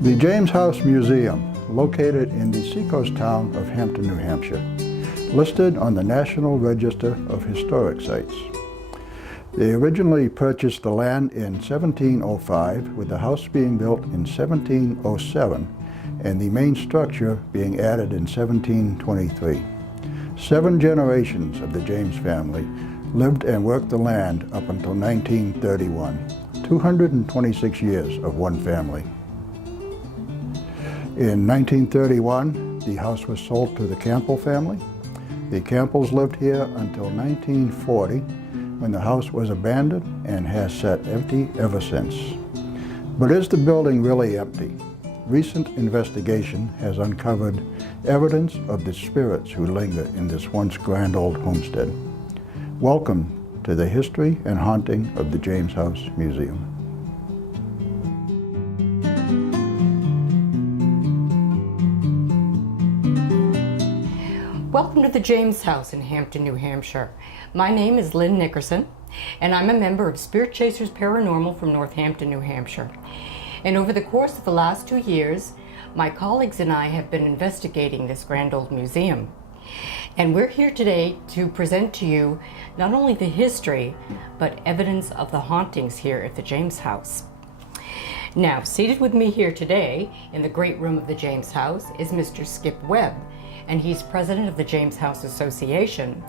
The James House Museum, located in the seacoast town of Hampton, New Hampshire, listed on the National Register of Historic Sites. They originally purchased the land in 1705, with the house being built in 1707 and the main structure being added in 1723. 7 generations of the James family lived and worked the land up until 1931. 226 years of one family. In 1931, the house was sold to the Campbell family. The Campbells lived here until 1940, when the house was abandoned and has sat empty ever since. But is the building really empty? Recent investigation has uncovered evidence of the spirits who linger in this once grand old homestead. Welcome to the history and haunting of the James House Museum. Welcome to the James House in Hampton, New Hampshire. My name is Lynn Nickerson, and I'm a member of Spirit Chasers Paranormal from Northampton, New Hampshire. And over the course of the last 2 years, my colleagues and I have been investigating this grand old museum. And we're here today to present to you not only the history, but evidence of the hauntings here at the James House. Now, seated with me here today in the great room of the James House is Mr. Skip Webb, and he's president of the James House Association.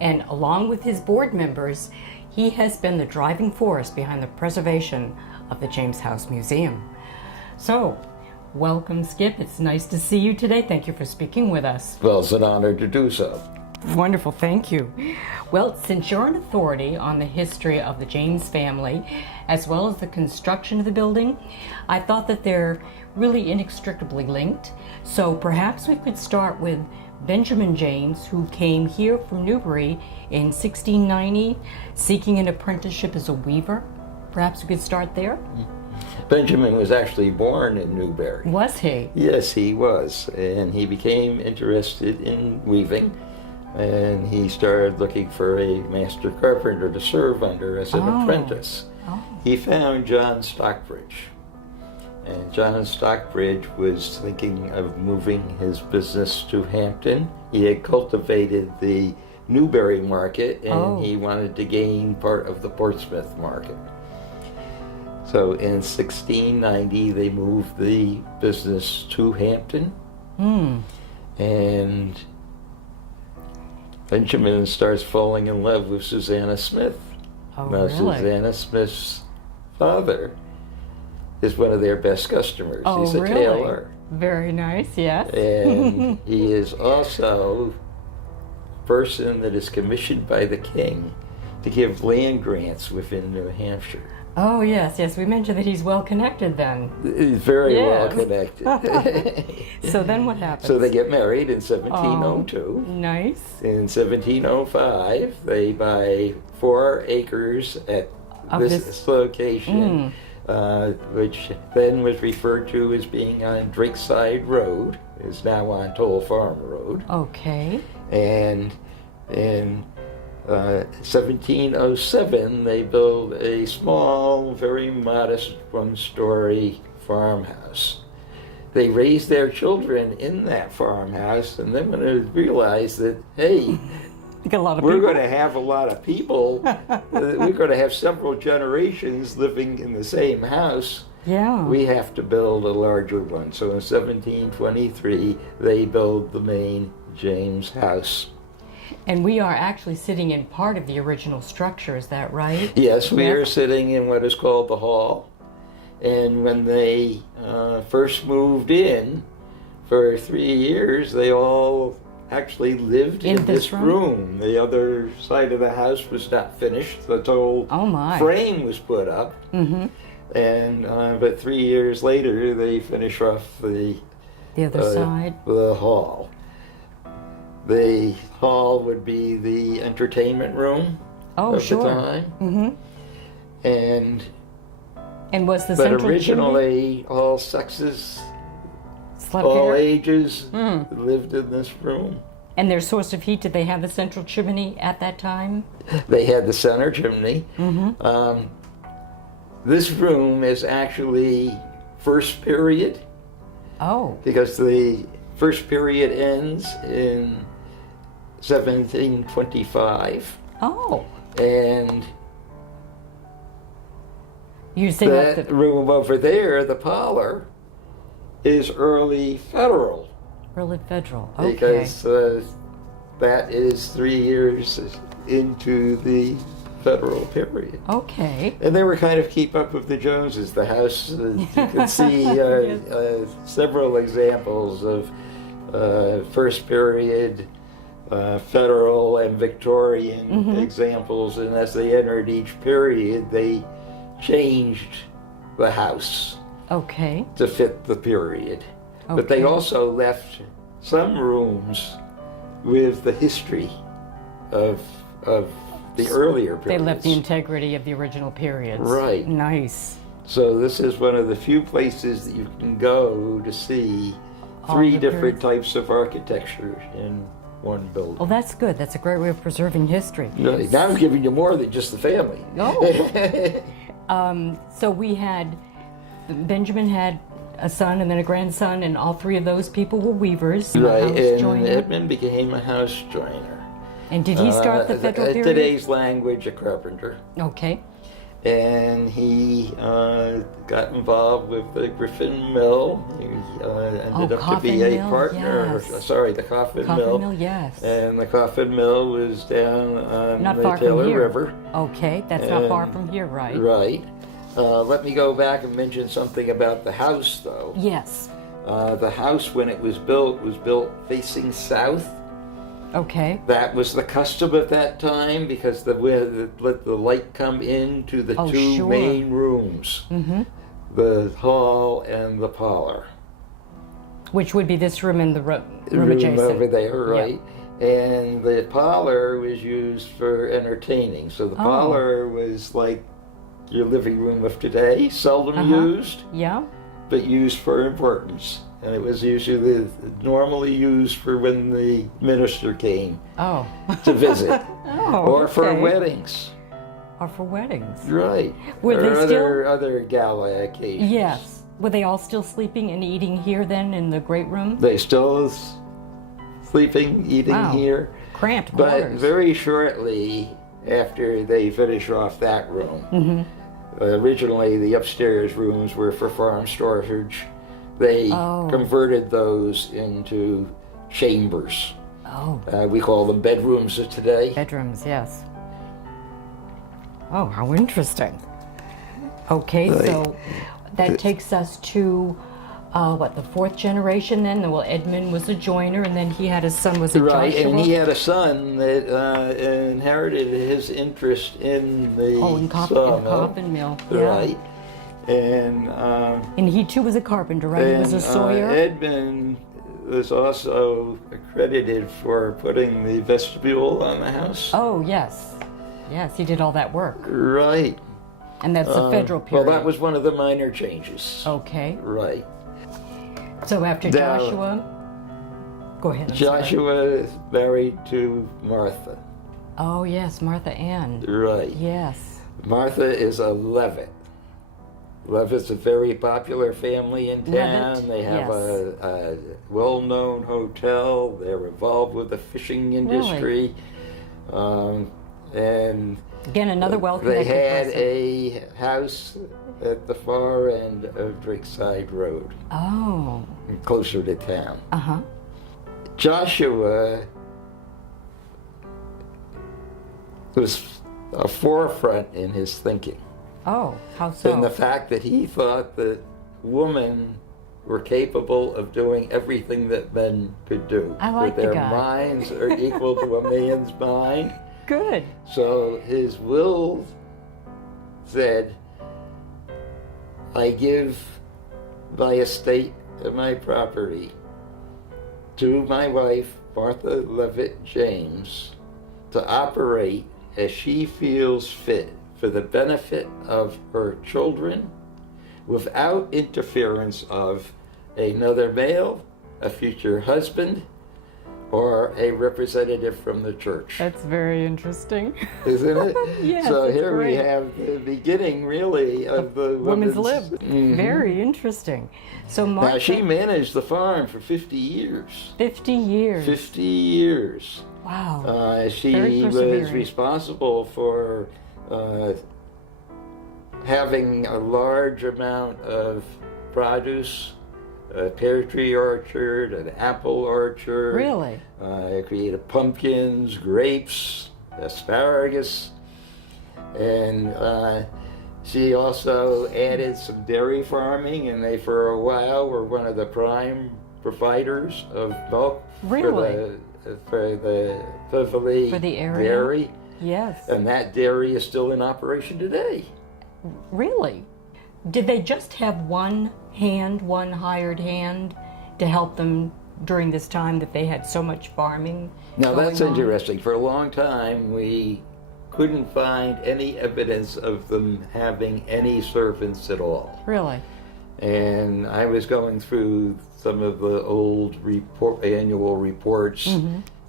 And along with his board members, he has been the driving force behind the preservation of the James House Museum. So, welcome, Skip. It's nice to see you today. Thank you for speaking with us. Well, it's an honor to do so. Wonderful, thank you. Well, since you're an authority on the history of the James family, as well as the construction of the building, I thought that they're really inextricably linked. So perhaps we could start with Benjamin James, who came here from Newbury in 1690, seeking an apprenticeship as a weaver. Perhaps we could start there? Benjamin was actually born in Newbury. Was he? Yes, he was. And he became interested in weaving. And he started looking for a master carpenter to serve under as an apprentice. He found John Stockbridge. And John Stockbridge was thinking of moving his business to Hampton. He had cultivated the Newbury market, and he wanted to gain part of the Portsmouth market. So in 1690, they moved the business to Hampton. And Benjamin starts falling in love with Susanna Smith. Really? Susanna Smith's father is one of their best customers. He's a tailor. Very nice, yes. And he is also a person that is commissioned by the king to give land grants within New Hampshire. Oh, yes, we mentioned that he's well connected then. He's very well connected. So then what happens? So they get married in 1702. Nice. In 1705, they buy 4 acres at this location, which then was referred to as being on Drakeside Road, is now on Toll Farm Road. Okay. And in 1707, they build a small, very modest 1-story farmhouse. They raise their children in that farmhouse, and then when they realize that, hey, we're going to have a lot of people, we're going to have several generations living in the same house, we have to build a larger one. So in 1723, they build the main James House. And we are actually sitting in part of the original structure, is that right? Yes, we are sitting in what is called the hall. And when they first moved in, for 3 years, they all actually lived in this room. The other side of the house was not finished. The total frame was put up. And but 3 years later, they finish off the other side, the hall. The hall would be the entertainment room of the time. And was the but originally all sexes, all ages lived in this room. And their source of heat, did they have the central chimney at that time? They had the center chimney. This room is actually first period, Oh, because the first period ends in 1725, oh. and You say that room over there, the parlor, is early Federal, early federal. Okay. because that is 3 years into the Federal period. Okay. And they were kind of keep up with the Joneses. The house, you can see several examples of first period, Federal and Victorian examples, and as they entered each period, they changed the house Okay. to fit the period. But they Okay. also left some rooms with the history of the earlier periods. They left the integrity of the original periods. Right. Nice. So this is one of the few places that you can go to see All three the different periods. types of architecture in one building. Well, that's good. That's a great way of preserving history. Really. Now I'm giving you more than just the family. So we had, Benjamin had a son and then a grandson, and all three of those people were weavers. a Right, house and joiner. Edmund became a house joiner. And did he start the federal in period? today's language, a carpenter. Okay. And he got involved with the Griffin Mill. He ended up to be Coffin a Mill, partner. yes. Sorry, the Coffin Mill. Coffin Mill, yes. And the Coffin Mill was down on Not the far from Taylor here. River. Okay, that's not far And- from here, right? Right. Let me go back and mention something about the house, though. Yes. The house, when it was built facing south. Okay. That was the custom at that time because let the light come into the Oh, two sure. main rooms, the hall and the parlor. Which would be this room and the room Room adjacent. over there, right? And the parlor was used for entertaining. So the Oh. parlor was like your living room of today, seldom Uh-huh. used, Yeah. but used for importance. And it was usually normally used for when the minister came Oh. to visit, Oh, or for okay. weddings. Or for weddings. Right. Were or they other gala occasions. Yes. Were they all still sleeping and eating here then in the great room? They still sleeping, eating Wow. here. Cramped But quarters. very shortly after they finish off that room, originally the upstairs rooms were for farm storage. They Oh. converted those into chambers. Oh, We call them bedrooms of today. bedrooms, yes. Oh, how interesting. Okay, Right. so that takes us to the fourth generation then? Well, Edmund was a joiner, and then he had his son, was it Right, Joshua? and he had a son that inherited his interest in the Oh, in sawmill. Coffin Mill, yeah. Right, and And he too was a carpenter, right? He was a sawyer? Edmund was also accredited for putting the vestibule on the house. Oh, yes. Yes, he did all that work. Right. And that's the federal Well, period. that was one of the minor changes. Okay. Right. So after Now- Joshua, go ahead. I'm sorry. Joshua is married to Martha. Oh yes, Martha Ann. Right. Yes. Martha is a Levitt. Levitt's a very popular family in town. Levitt, They have yes. a well-known hotel. They're involved with the fishing industry. And Again, another they well-connected had person. a house at the far end of Drakeside Road, Oh. closer to town. Uh-huh. Joshua was a forefront in his thinking. Oh, how so? And the fact that he thought that women were capable of doing everything that men could do. I like that the their guy. minds are equal to a man's mind. Good. So his will said, I give my estate and my property to my wife, Martha Levitt James, to operate as she feels fit for the benefit of her children without interference of another male, a future husband, or a representative from the church. That's very interesting. Isn't it? Yes, So it's here great. we have the beginning, really, of the Women's lib. Mhm. Very interesting. So Martha, Now, she managed the farm for 50 years. 50 years. 50 years. Wow. Very She was persevering. responsible for having a large amount of produce, a pear tree orchard, an apple orchard. Really? Created pumpkins, grapes, asparagus, and she also added some dairy farming, and they for a while were one of the prime providers of milk Really? for the Beverly For the area? Dairy, Yes. and that dairy is still in operation today. Really? Did they just have one hired hand, to help them during this time that they had so much farming? Now that's going on? interesting. For a long time, we couldn't find any evidence of them having any servants at all. Really? And I was going through some of the old annual reports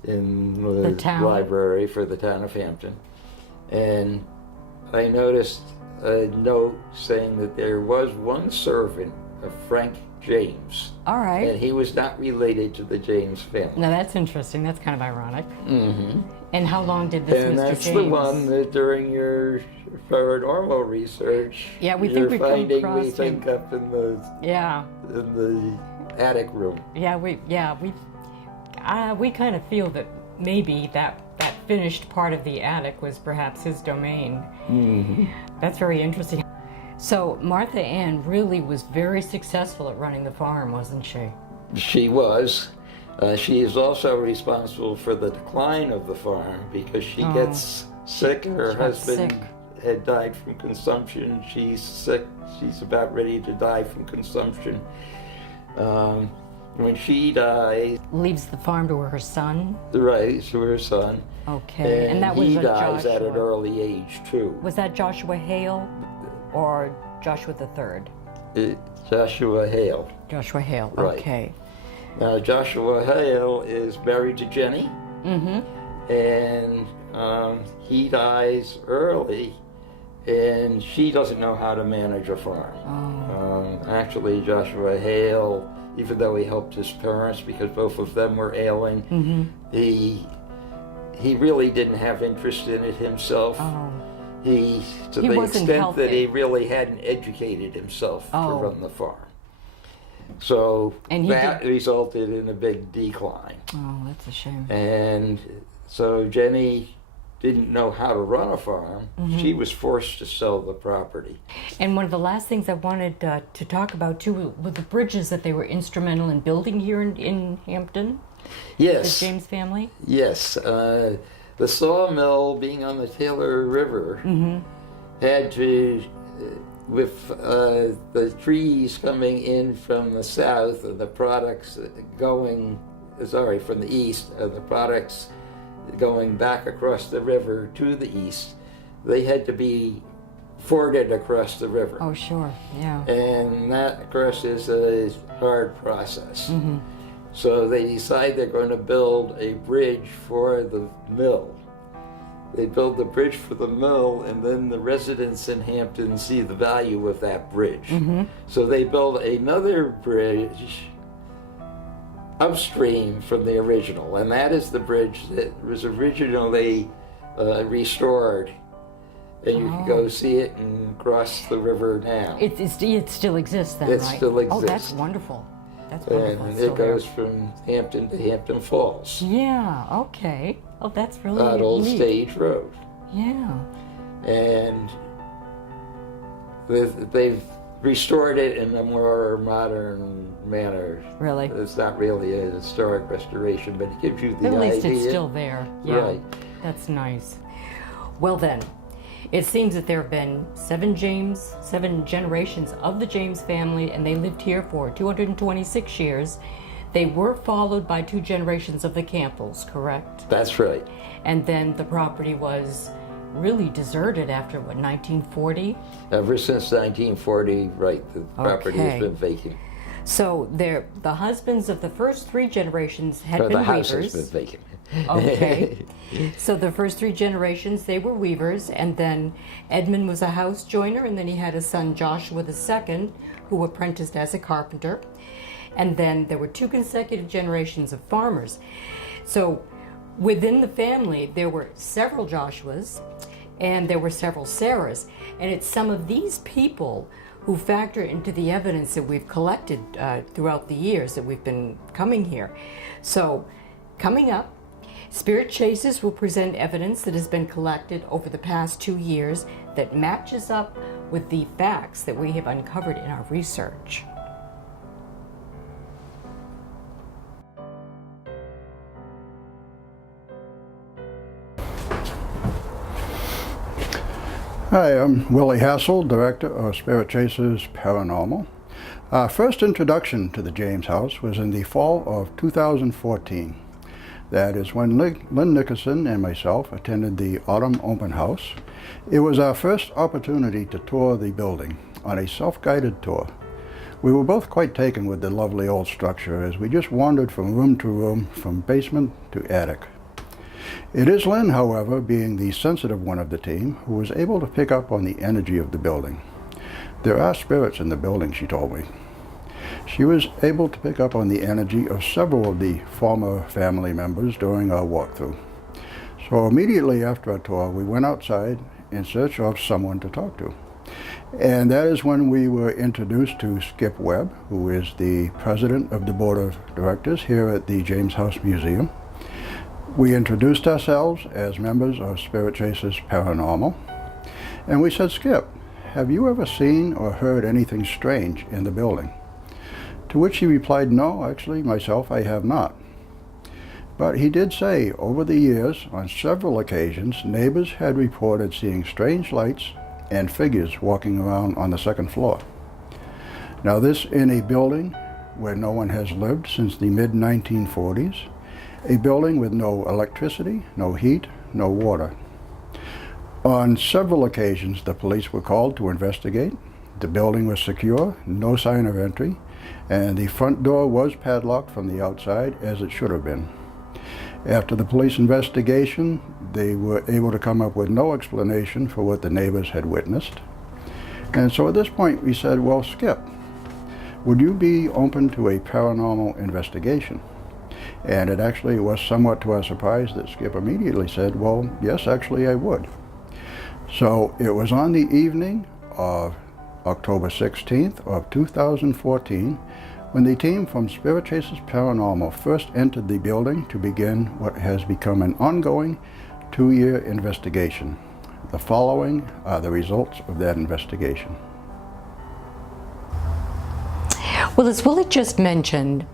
in the town. library for the town of Hampton, and I noticed a note saying that there was one servant of Frank James, All right. and he was not related to the James family. Now that's interesting. That's kind of ironic. Mm-hmm. And how long did this And Mr. that's James? the one that during your paranormal research, Yeah, we think you're we've come finding, across we think, him. up in the Yeah. attic room. We kind of feel that maybe that finished part of the attic was perhaps his domain. Mm-hmm. That's very interesting. So Martha Ann really was very successful at running the farm, wasn't she? She was. She is also responsible for the decline of the farm because she gets sick. Her she got husband sick. had died from consumption. She's sick. She's about ready to die from consumption. When she dies, Leaves the farm to her son. right, to her son, Okay, and that was he a dies at an Joshua. early age too. Was that Joshua Hale or Joshua the Third? Joshua Hale. Joshua Hale. Right. Okay. Now, Joshua Hale is married to Jenny, and he dies early, and she doesn't know how to manage a farm. Actually, Joshua Hale, even though he helped his parents because both of them were ailing, he really didn't have interest in it himself. To He the wasn't extent that he healthy. really hadn't educated himself to Oh. run the farm. So And he that resulted in a big decline. Oh, that's a shame. And so Jenny didn't know how to run a farm. She was forced to sell the property. And one of the last things I wanted to talk about too were the bridges that they were instrumental in building here in Hampton, the Yes, James family. yes. The sawmill being on the Taylor River had to, with the trees coming in from the south and the products from the east, and the products going back across the river to the east, they had to be forded across the river. Oh, sure. Yeah. And that, of course, is a hard process. So they decide they're going to build a bridge for the mill. They build the bridge for the mill, and then the residents in Hampton see the value of that bridge. So they build another bridge upstream from the original, and that is the bridge that was originally restored. And you can go see it and cross the river now. It still exists then, It right? still Oh, that's exists. wonderful. That's wonderful. And It's still it there. goes from Hampton to Hampton Falls, Yeah. Okay. Oh, that's really on Old neat. Stage Road. Yeah. And they've restored it in a more modern manner. Really. It's not really a historic restoration, but it gives you the At idea. least it's still there. Yeah. Right. That's nice. Well then, it seems that there have been 7 generations of the James family, and they lived here for 226 years. They were followed by 2 generations of the Campbells, correct? That's right. And then the property was really deserted after, what, 1940? Ever since 1940, right, the property Okay. has been vacant. So the husbands of the first 3 generations had So been the house weavers. has been vacant. Okay. So the first 3 generations, they were weavers, and then Edmund was a house joiner, and then he had a son, Joshua II, who apprenticed as a carpenter. And then there were 2 consecutive generations of farmers. So within the family, there were several Joshuas, and there were several Sarahs. And it's some of these people who factor into the evidence that we've collected throughout the years that we've been coming here. So coming up, Spirit Chasers will present evidence that has been collected over the past 2 years that matches up with the facts that we have uncovered in our research. Hi, I'm Willie Hassel, Director of Spirit Chasers Paranormal. Our first introduction to the James House was in the fall of 2014. That is when Lynn Nickerson and myself attended the Autumn Open House. It was our first opportunity to tour the building on a self-guided tour. We were both quite taken with the lovely old structure as we just wandered from room to room, from basement to attic. It is Lynn, however, being the sensitive one of the team, who was able to pick up on the energy of the building. There are spirits in the building, she told me. She was able to pick up on the energy of several of the former family members during our walkthrough. So immediately after our tour, we went outside in search of someone to talk to. And that is when we were introduced to Skip Webb, who is the president of the board of directors here at the James House Museum. We introduced ourselves as members of Spirit Chasers Paranormal. And we said, Skip, have you ever seen or heard anything strange in the building? To which he replied, no, actually, myself, I have not. But he did say, over the years, on several occasions, neighbors had reported seeing strange lights and figures walking around on the second floor. Now this in a building where no one has lived since the mid-1940s, a building with no electricity, no heat, no water. On several occasions, the police were called to investigate. The building was secure, no sign of entry, and the front door was padlocked from the outside, as it should have been. After the police investigation, they were able to come up with no explanation for what the neighbors had witnessed. And so at this point we said, well, Skip, would you be open to a paranormal investigation? And it actually was somewhat to our surprise that Skip immediately said, well, yes, actually I would. So it was on the evening of October 16th of 2014 when the team from Spirit Chasers Paranormal first entered the building to begin what has become an ongoing 2-year investigation. The following are the results of that investigation. Well, as Willie just mentioned,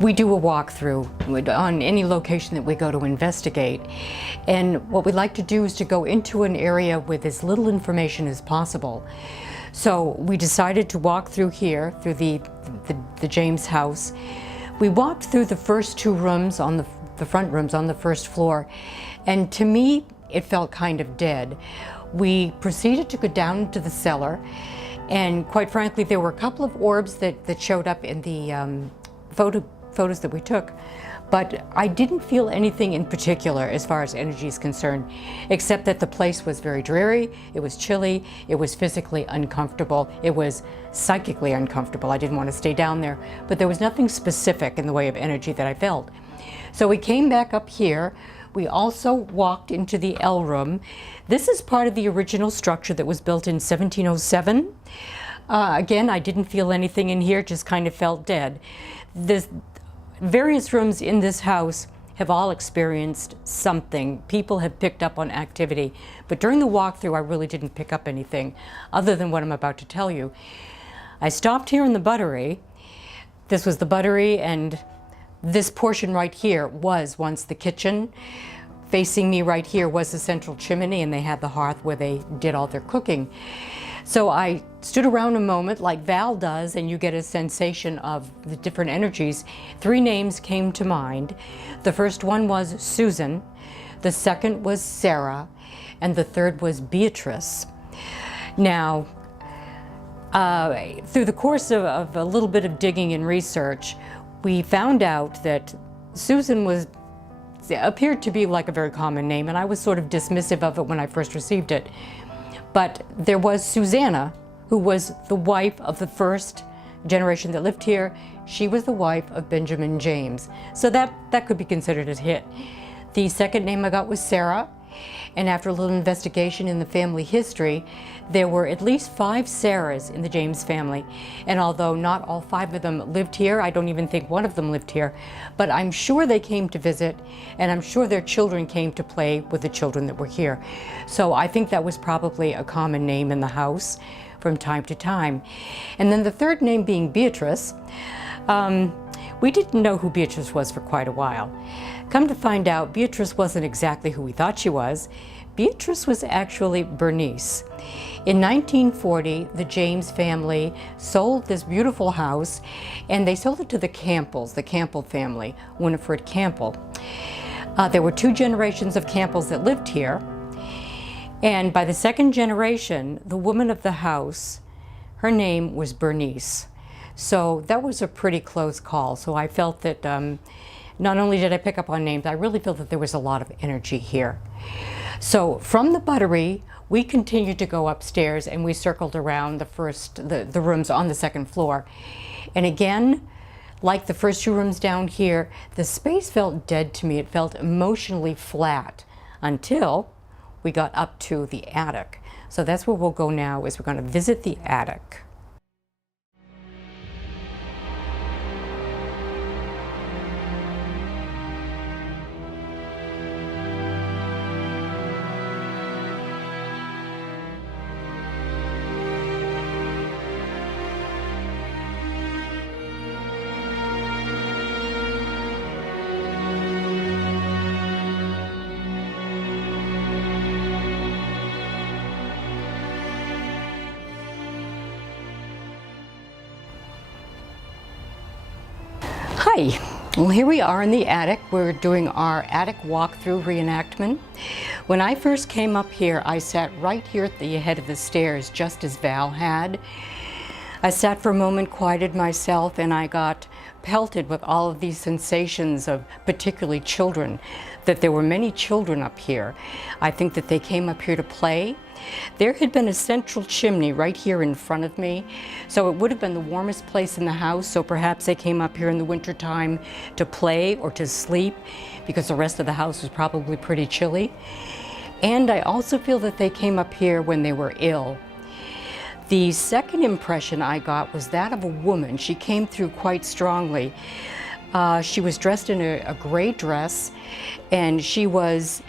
we do a walkthrough on any location that we go to investigate. And what we like to do is to go into an area with as little information as possible. So we decided to walk through here, through the James House. We walked through the first 2 rooms, on the front rooms on the first floor, and to me, it felt kind of dead. We proceeded to go down into the cellar, and quite frankly, there were a couple of orbs that showed up in the photos that we took, but I didn't feel anything in particular as far as energy is concerned, except that the place was very dreary, it was chilly, it was physically uncomfortable, it was psychically uncomfortable. I didn't want to stay down there, but there was nothing specific in the way of energy that I felt. So we came back up here. We also walked into the L room. This is part of the original structure that was built in 1707. Again, I didn't feel anything in here, just kind of felt dead. The various rooms in this house have all experienced something. People have picked up on activity, but during the walkthrough, I really didn't pick up anything other than what I'm about to tell you. I stopped here in the buttery. This was the buttery, and this portion right here was once the kitchen. Facing me right here was the central chimney, and they had the hearth where they did all their cooking. So I stood around a moment like Val does, and you get a sensation of the different energies. 3 names came to mind. The first one was Susan, the second was Sarah, and the third was Beatrice. Now, Through the course of a little bit of digging and research, we found out that Susan appeared to be like a very common name, and I was sort of dismissive of it when I first received it. But there was Susanna, who was the wife of the first generation that lived here. She was the wife of Benjamin James. So that could be considered a hit. The second name I got was Sarah, and after a little investigation in the family history, there were at least 5 Sarahs in the James family. And although not all 5 of them lived here, I don't even think one of them lived here, but I'm sure they came to visit, and I'm sure their children came to play with the children that were here. So I think that was probably a common name in the house from time to time. And then the third name being Beatrice, we didn't know who Beatrice was for quite a while. Come to find out, Beatrice wasn't exactly who we thought she was. Beatrice was actually Bernice. In 1940, the James family sold this beautiful house, and they sold it to the Campbells, the Campbell family, Winifred Campbell. There were 2 generations of Campbells that lived here, and by the second generation, the woman of the house, her name was Bernice. So that was a pretty close call. So I felt that not only did I pick up on names, I really felt that there was a lot of energy here. So from the buttery, we continued to go upstairs, and we circled around the rooms on the second floor. And again, like the first 2 rooms down here, the space felt dead to me. It felt emotionally flat until we got up to the attic. So that's where we'll go now, is we're going to visit the attic. Hi, well here we are in the attic. We're doing our attic walkthrough reenactment. When I first came up here, I sat right here at the head of the stairs, just as Val had. I sat for a moment, quieted myself, and I got pelted with all of these sensations of particularly children, that there were many children up here. I think that they came up here to play. There had been a central chimney right here in front of me, so it would have been the warmest place in the house, so perhaps they came up here in the wintertime to play or to sleep, because the rest of the house was probably pretty chilly. And I also feel that they came up here when they were ill. The second impression I got was that of a woman. She came through quite strongly. She was dressed in a gray dress, and she was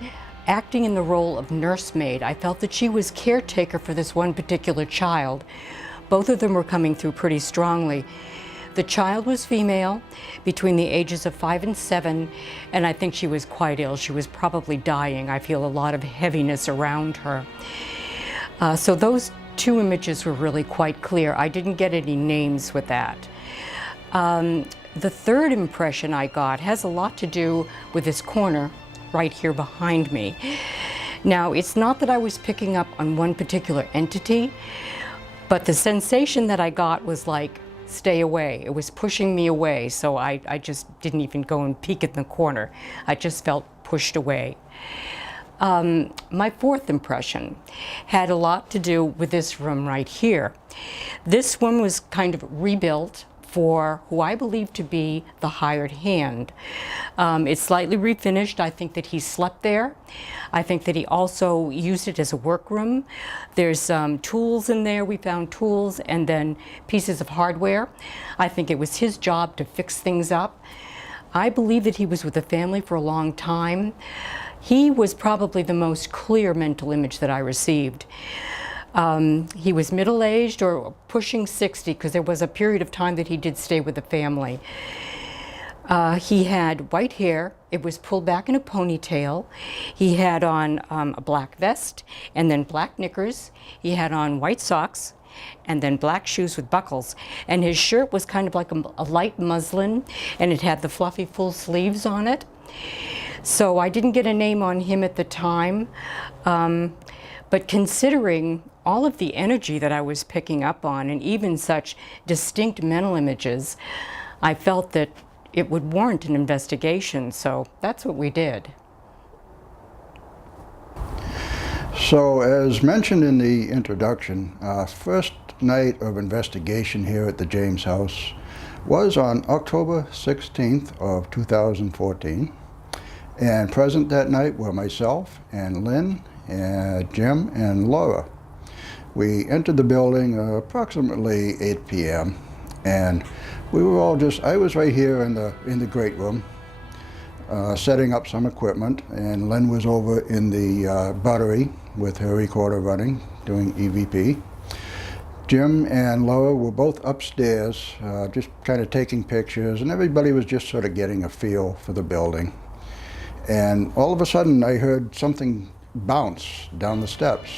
acting in the role of nursemaid. I felt that she was caretaker for this one particular child. Both of them were coming through pretty strongly. The child was female, between the ages of 5 and 7, and I think she was quite ill. She was probably dying. I feel a lot of heaviness around her. So those 2 images were really quite clear. I didn't get any names with that. The third impression I got has a lot to do with this corner right here behind me. Now, it's not that I was picking up on one particular entity, but the sensation that I got was like, stay away. It was pushing me away, so I just didn't even go and peek in the corner. I just felt pushed away. My fourth impression had a lot to do with this room right here. This one was kind of rebuilt for who I believe to be the hired hand. It's slightly refinished. I think that he slept there. I think that he also used it as a workroom. There's tools in there. We found tools and then pieces of hardware. I think it was his job to fix things up. I believe that he was with the family for a long time. He was probably the most clear mental image that I received. He was middle-aged or pushing 60, because there was a period of time that he did stay with the family. He had white hair. It was pulled back in a ponytail. He had on a black vest and then black knickers. He had on white socks and then black shoes with buckles. And his shirt was kind of like a light muslin, and it had the fluffy full sleeves on it. So I didn't get a name on him at the time. But considering all of the energy that I was picking up on, and even such distinct mental images, I felt that it would warrant an investigation, so that's what we did. So, as mentioned in the introduction, our first night of investigation here at the James House was on October 16th of 2014. And present that night were myself and Lynn, and Jim, and Laura. We entered the building approximately 8 p.m. and we were all I was right here in the great room, setting up some equipment, and Lynn was over in the buttery with her recorder running, doing EVP. Jim and Laura were both upstairs, just kind of taking pictures, and everybody was just sort of getting a feel for the building. And all of a sudden I heard something bounce down the steps,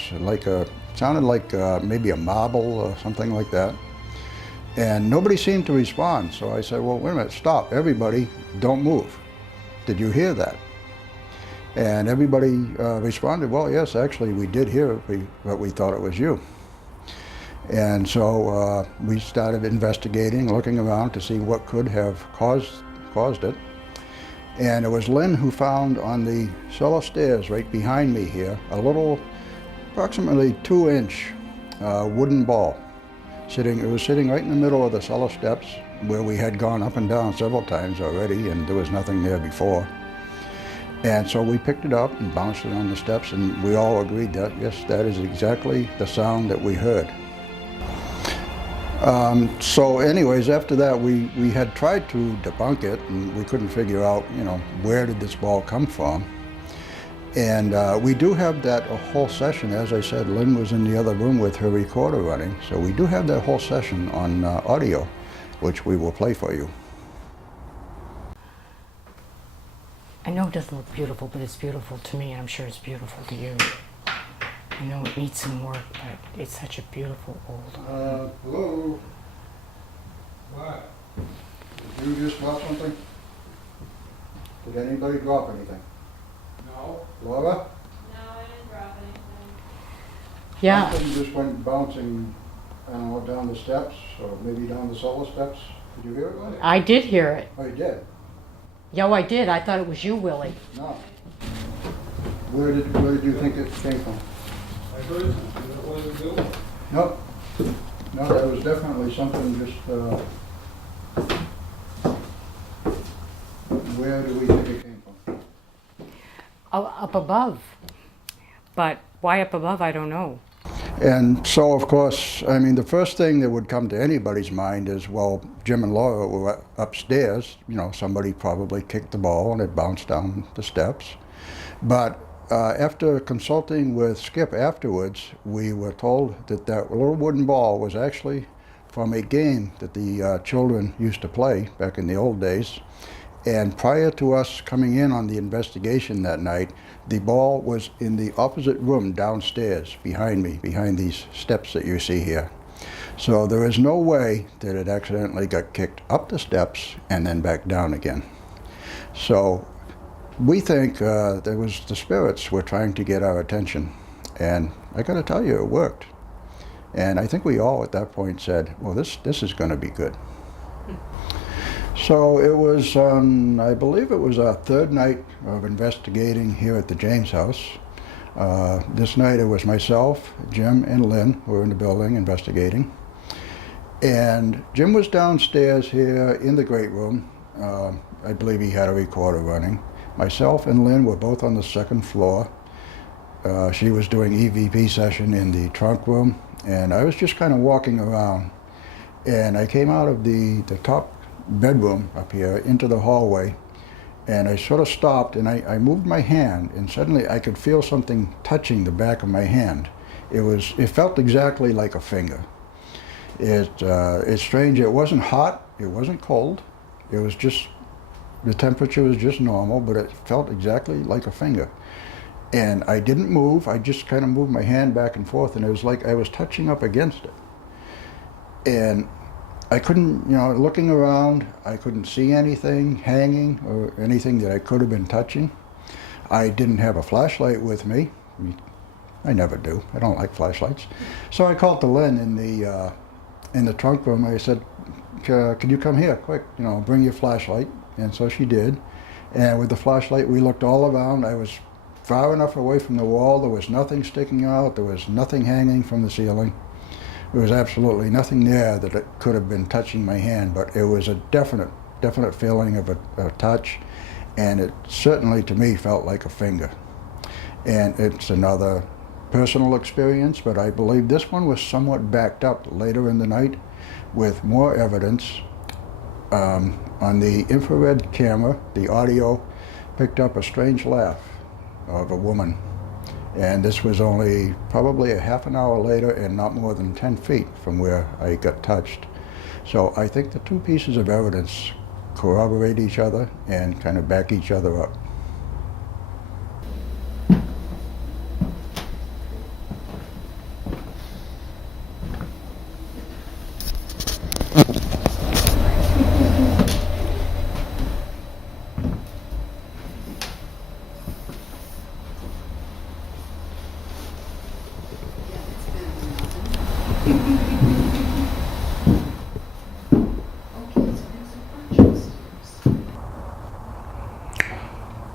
sounded like maybe a marble or something like that. And nobody seemed to respond, so I said, well, wait a minute, stop, everybody, don't move. Did you hear that? And everybody responded, well, yes, actually we did hear it, but we thought it was you. And so we started investigating, looking around to see what could have caused it. And it was Lynn who found on the cellar stairs right behind me here a little, approximately 2-inch wooden ball. It was sitting right in the middle of the cellar steps, where we had gone up and down several times already, and there was nothing there before. And so we picked it up and bounced it on the steps, and we all agreed that, yes, that is exactly the sound that we heard. So anyways, after that, we had tried to debunk it, and we couldn't figure out, where did this ball come from. And we do have that whole session. As I said, Lynn was in the other room with her recorder running, so we do have that whole session on audio, which we will play for you. I know it doesn't look beautiful, but it's beautiful to me, and I'm sure it's beautiful to you. I know it needs some work, but it's such a beautiful old. Hello? What? Did you just drop something? Did anybody drop anything? No. Laura? No, I didn't drop anything. Yeah. Something just went bouncing, I don't know, down the steps, or maybe down the cellar steps. Did you hear it, Willie? I did hear it. Oh, you did? Yo, I did. I thought it was you, Willie. No. Where did you think it came from? I heard it, it wasn't good. No. No, that was definitely something just, where do we think it came from? Up above. But why up above, I don't know. And so, of course, I mean, the first thing that would come to anybody's mind is, well, Jim and Laura were upstairs. Somebody probably kicked the ball and it bounced down the steps. But after consulting with Skip afterwards, we were told that that little wooden ball was actually from a game that the children used to play back in the old days. And prior to us coming in on the investigation that night, the ball was in the opposite room downstairs behind me, behind these steps that you see here. So there is no way that it accidentally got kicked up the steps and then back down again. So we think there was the spirits were trying to get our attention. And I gotta tell you, it worked. And I think we all at that point said, well, this is gonna be good. So it was, I believe it was our third night of investigating here at the James House. This night it was myself, Jim, and Lynn who were in the building investigating. And Jim was downstairs here in the great room. I believe he had a recorder running. Myself and Lynn were both on the second floor. She was doing EVP session in the trunk room, and I was just kind of walking around. And I came out of the top bedroom up here into the hallway, and I sort of stopped, and I moved my hand, and suddenly I could feel something touching the back of my hand. It felt exactly like a finger. It's strange. It wasn't hot, it wasn't cold. It was just, the temperature was just normal, but it felt exactly like a finger. And I didn't move, I just kind of moved my hand back and forth, and it was like I was touching up against it. And I couldn't, looking around, I couldn't see anything hanging or anything that I could have been touching. I didn't have a flashlight with me. I never do. I don't like flashlights. So I called to Lynn in the trunk room. I said, "Can you come here, quick? You know, bring your flashlight." And so she did. And with the flashlight, we looked all around. I was far enough away from the wall. There was nothing sticking out. There was nothing hanging from the ceiling. There was absolutely nothing there that it could have been touching my hand, but it was a definite feeling of a touch, and it certainly to me felt like a finger. And it's another personal experience, but I believe this one was somewhat backed up later in the night with more evidence. On the infrared camera, the audio picked up a strange laugh of a woman. And this was only probably a half an hour later and not more than 10 feet from where I got touched. So I think the two pieces of evidence corroborate each other and kind of back each other up.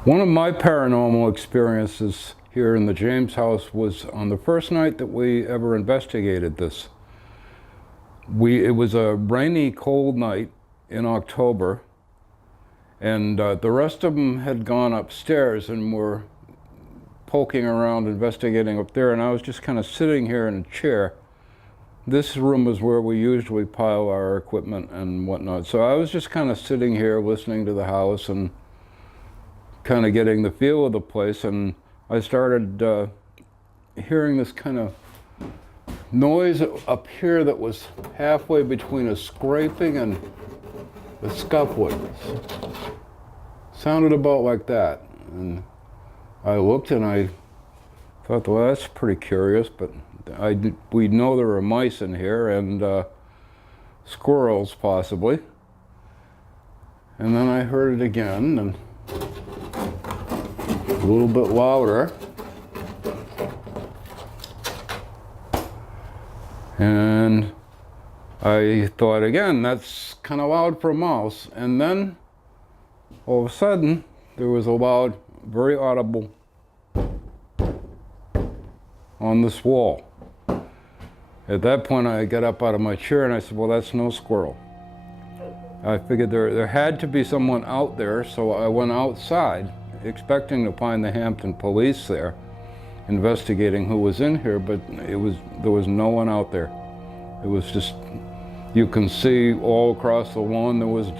One of my paranormal experiences here in the James house was on the first night that we ever investigated this. It was a rainy, cold night in October, and the rest of them had gone upstairs and were poking around investigating up there, and I was just kind of sitting here in a chair. This room is where we usually pile our equipment and whatnot, so I was just kind of sitting here listening to the house and kind of getting the feel of the place, and I started hearing this kind of noise up here that was halfway between a scraping and a scuffling. Sounded about like that, and I looked and I thought, well, that's pretty curious, but we know there are mice in here and squirrels possibly. And then I heard it again, and a little bit louder. And I thought again, that's kind of loud for a mouse. And then all of a sudden, there was a loud, very audible on this wall. At that point, I got up out of my chair and I said, well, that's no squirrel. I figured there had to be someone out there, so I went outside expecting to find the Hampton police there investigating who was in here, but there was no one out there. It was just, you can see all across the lawn, there was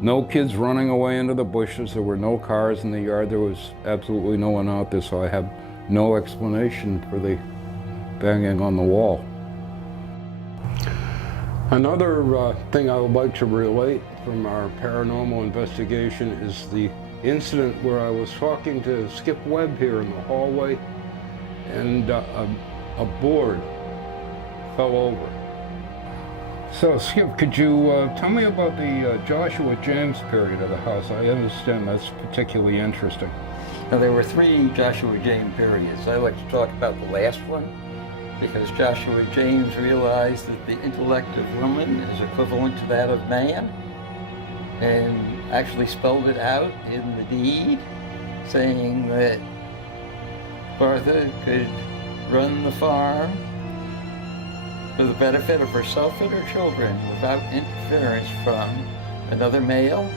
no kids running away into the bushes, there were no cars in the yard, there was absolutely no one out there, so I have no explanation for the banging on the wall. Another thing I would like to relate from our paranormal investigation is the incident where I was talking to Skip Webb here in the hallway, and a board fell over. So Skip, could you tell me about the Joshua James period of the house? I understand that's particularly interesting. Now, there were three Joshua James periods. I like to talk about the last one because Joshua James realized that the intellect of woman is equivalent to that of man, and actually spelled it out in the deed, saying that Martha could run the farm for the benefit of herself and her children without interference from another male,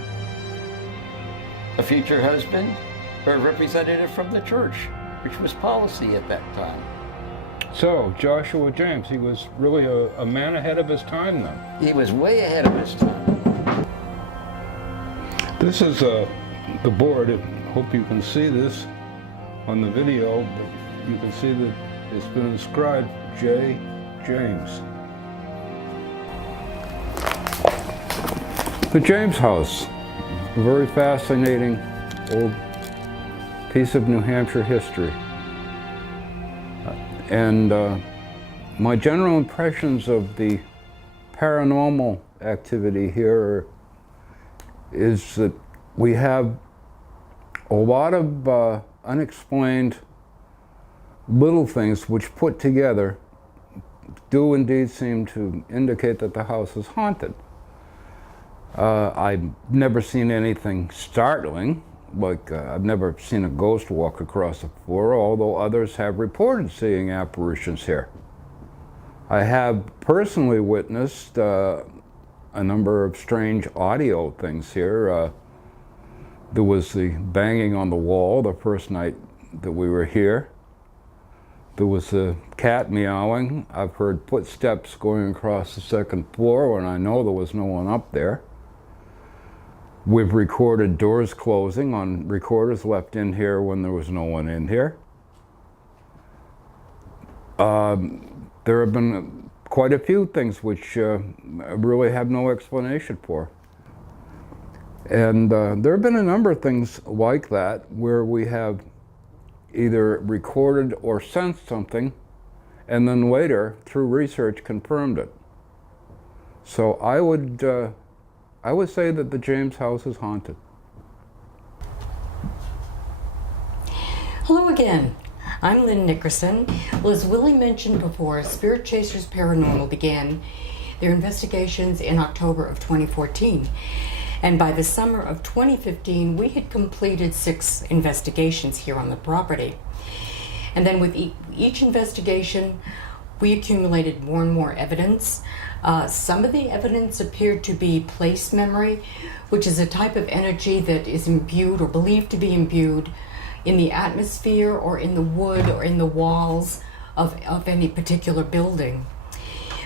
a future husband, or a representative from the church, which was policy at that time. So, Joshua James, he was really a man ahead of his time then. He was way ahead of his time. This is the board. I hope you can see this on the video, but you can see that it's been inscribed J. James. The James House, a very fascinating old piece of New Hampshire history. And my general impressions of the paranormal activity here is that we have a lot of unexplained little things which put together do indeed seem to indicate that the house is haunted. I've never seen anything startling, like I've never seen a ghost walk across the floor, although others have reported seeing apparitions here. I have personally witnessed a number of strange audio things here. There was the banging on the wall the first night that we were here. There was a cat meowing. I've heard footsteps going across the second floor when I know there was no one up there. We've recorded doors closing on recorders left in here when there was no one in here. There have been quite a few things which I really have no explanation for. And there have been a number of things like that where we have either recorded or sensed something and then later, through research, confirmed it. So I would say that the James house is haunted. Hello again. I'm Lynn Nickerson. Well, as Willie mentioned before, Spirit Chasers Paranormal began their investigations in October of 2014. And by the summer of 2015, we had completed 6 investigations here on the property. And then with each investigation, we accumulated more and more evidence. Some of the evidence appeared to be place memory, which is a type of energy that is imbued or believed to be imbued in the atmosphere or in the wood or in the walls of any particular building.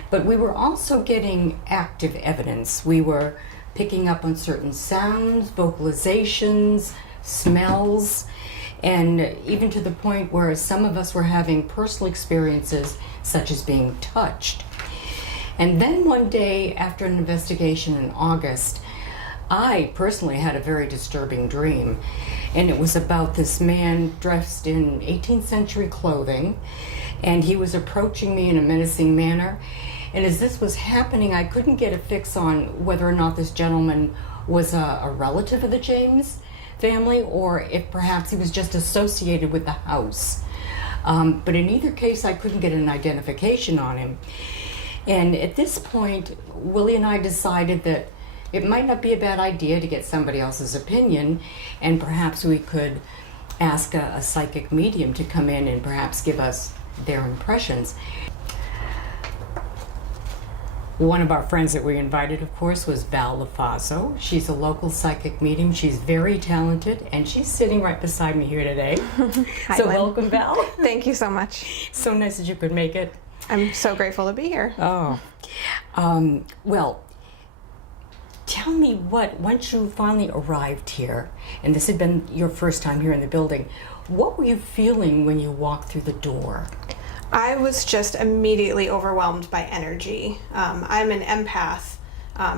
But we were also getting active evidence. We were picking up on certain sounds, vocalizations, smells, and even to the point where some of us were having personal experiences such as being touched. And then one day after an investigation in August, I personally had a very disturbing dream, and it was about this man dressed in 18th century clothing, and he was approaching me in a menacing manner. And as this was happening, I couldn't get a fix on whether or not this gentleman was a relative of the James family or if perhaps he was just associated with the house. But in either case, I couldn't get an identification on him. And at this point, Willie and I decided that it might not be a bad idea to get somebody else's opinion, and perhaps we could ask a psychic medium to come in and perhaps give us their impressions. One of our friends that we invited, of course, was Val LaFaso. She's a local psychic medium. She's very talented, and she's sitting right beside me here today. Hi, So Lynn. welcome, Val. Thank you so much. So nice that you could make it. I'm so grateful to be here. Oh, well, tell me once you finally arrived here, and this had been your first time here in the building, what were you feeling when you walked through the door? I was just immediately overwhelmed by energy. I'm an empath.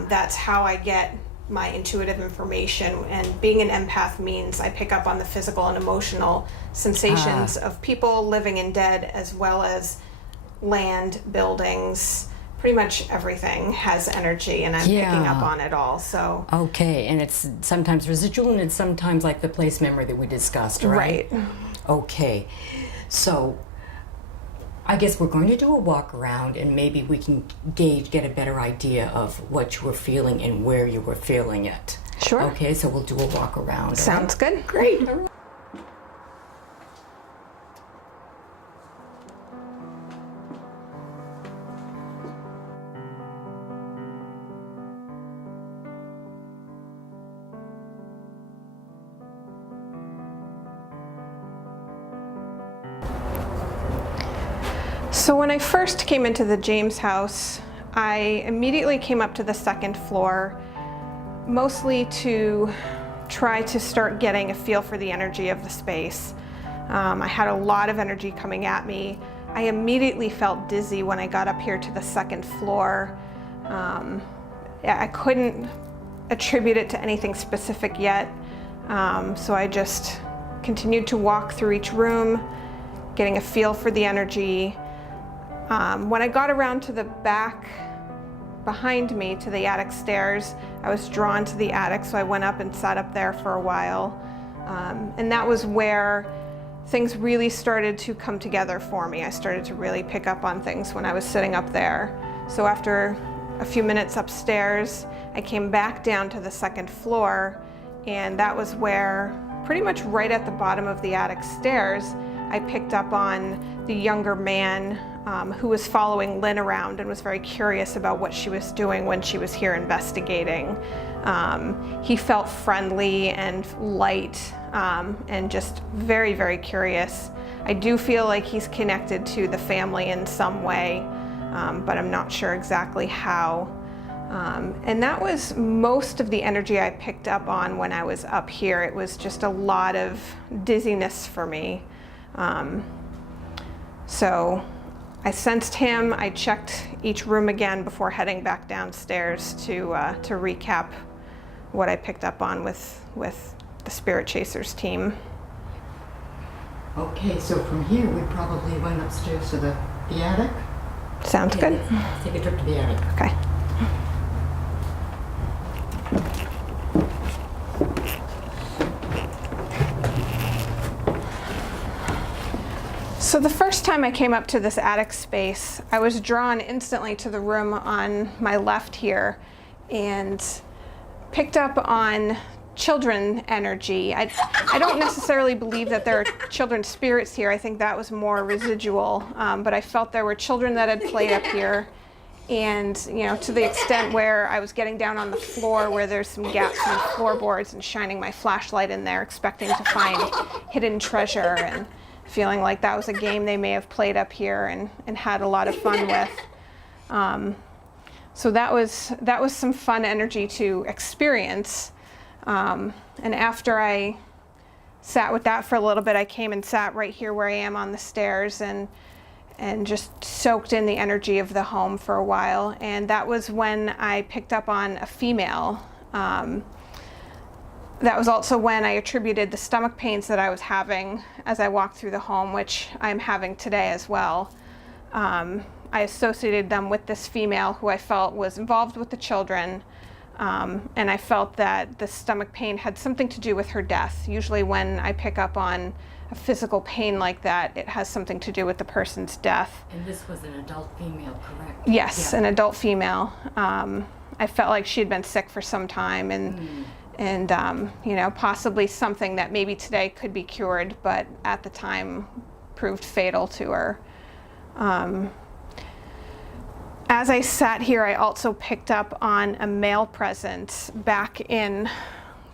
That's how I get my intuitive information, and being an empath means I pick up on the physical and emotional sensations of people, living and dead, as well as land, buildings. Pretty much everything has energy, and I'm picking up on it all. So Okay, and it's sometimes residual and it's sometimes like the place memory that we discussed, right? Right. Okay, so I guess we're going to do a walk around and maybe we can get a better idea of what you were feeling and where you were feeling it. Sure. Okay, so we'll do a walk around. all Sounds right? good. Great. All right. So when I first came into the James house, I immediately came up to the second floor, mostly to try to start getting a feel for the energy of the space. I had a lot of energy coming at me. I immediately felt dizzy when I got up here to the second floor. I couldn't attribute it to anything specific yet, so I just continued to walk through each room, getting a feel for the energy. When I got around to the back behind me to the attic stairs, I was drawn to the attic, so I went up and sat up there for a while. And that was where things really started to come together for me. I started to really pick up on things when I was sitting up there. So after a few minutes upstairs, I came back down to the second floor, and that was where, pretty much right at the bottom of the attic stairs, I picked up on the younger man who was following Lynn around and was very curious about what she was doing when she was here investigating. He felt friendly and light and just very, very curious. I do feel like he's connected to the family in some way, but I'm not sure exactly how. And that was most of the energy I picked up on when I was up here. It was just a lot of dizziness for me. So I sensed him. I checked each room again before heading back downstairs to recap what I picked up on with the Spirit Chasers team. Okay, so from here we probably went upstairs to the attic. Sounds Okay, good. let's take a trip to the attic. Okay. So the first time I came up to this attic space, I was drawn instantly to the room on my left here and picked up on children energy. I don't necessarily believe that there are children spirits here. I think that was more residual, but I felt there were children that had played up here. And, you know, to the extent where I was getting down on the floor where there's some gaps in the floorboards and shining my flashlight in there, expecting to find hidden treasure, and feeling like that was a game they may have played up here and had a lot of fun with. So that was some fun energy to experience. And after I sat with that for a little bit, I came and sat right here where I am on the stairs and just soaked in the energy of the home for a while. And that was when I picked up on a female. That was also when I attributed the stomach pains that I was having as I walked through the home, which I'm having today as well. I associated them with this female who I felt was involved with the children, and I felt that the stomach pain had something to do with her death. Usually when I pick up on a physical pain like that, it has something to do with the person's death. And this was an adult female, correct? Yes, Yeah. an adult female. I felt like she had been sick for some time, and you know, possibly something that maybe today could be cured, but at the time proved fatal to her. As I sat here, I also picked up on a male presence back in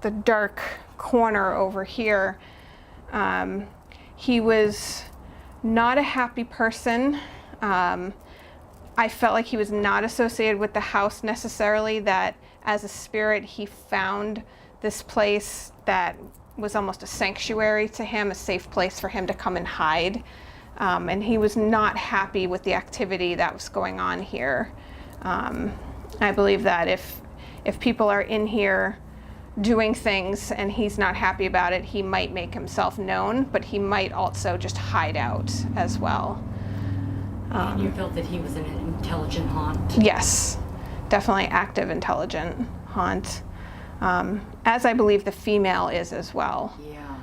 the dark corner over here. He was not a happy person. I felt like he was not associated with the house necessarily, that as a spirit he found this place that was almost a sanctuary to him, a safe place for him to come and hide. And he was not happy with the activity that was going on here. I believe that if people are in here doing things and he's not happy about it, he might make himself known, but he might also just hide out as well. And you felt that he was an intelligent haunt? Yes, definitely active, intelligent haunt, as I believe the female is as well. Yeah.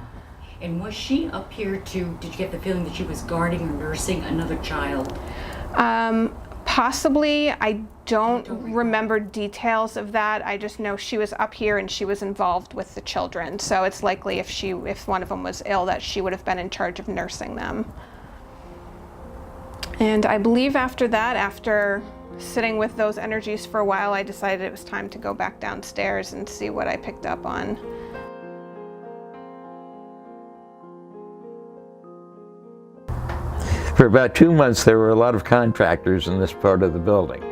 And was she up here to, did you get the feeling that she was guarding or nursing another child? Possibly. I don't remember details of that. I just know she was up here and she was involved with the children. So it's likely if one of them was ill, that she would have been in charge of nursing them. And I believe after that, after sitting with those energies for a while, I decided it was time to go back downstairs and see what I picked up on. For about 2 months, there were a lot of contractors in this part of the building.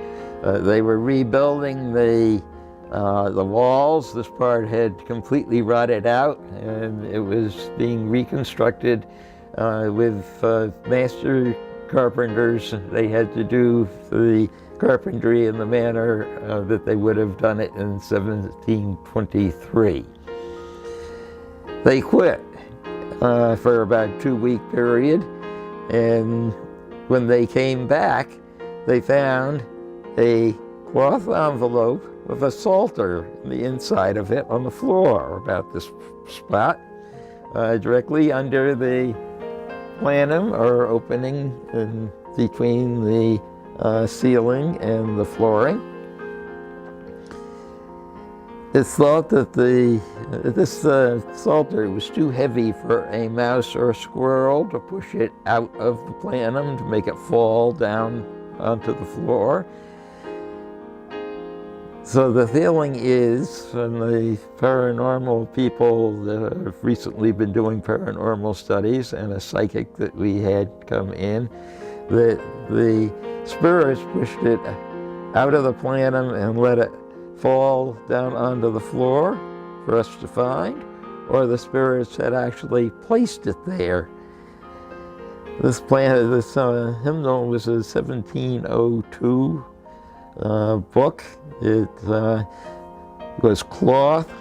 They were rebuilding the walls. This part had completely rotted out, and it was being reconstructed with master carpenters. They had to do the carpentry in the manner that they would have done it in 1723. They quit for about a 2-week period. And when they came back, they found a cloth envelope with a psalter in the inside of it on the floor, about this spot, directly under the planum or opening in between the ceiling and the flooring. It's thought that this psalter was too heavy for a mouse or a squirrel to push it out of the planum to make it fall down onto the floor. So the feeling is, and the paranormal people that have recently been doing paranormal studies, and a psychic that we had come in, that the spirits pushed it out of the planum and let it fall down onto the floor for us to find, or the spirits had actually placed it there. This hymnal was a 1702 book. It was cloth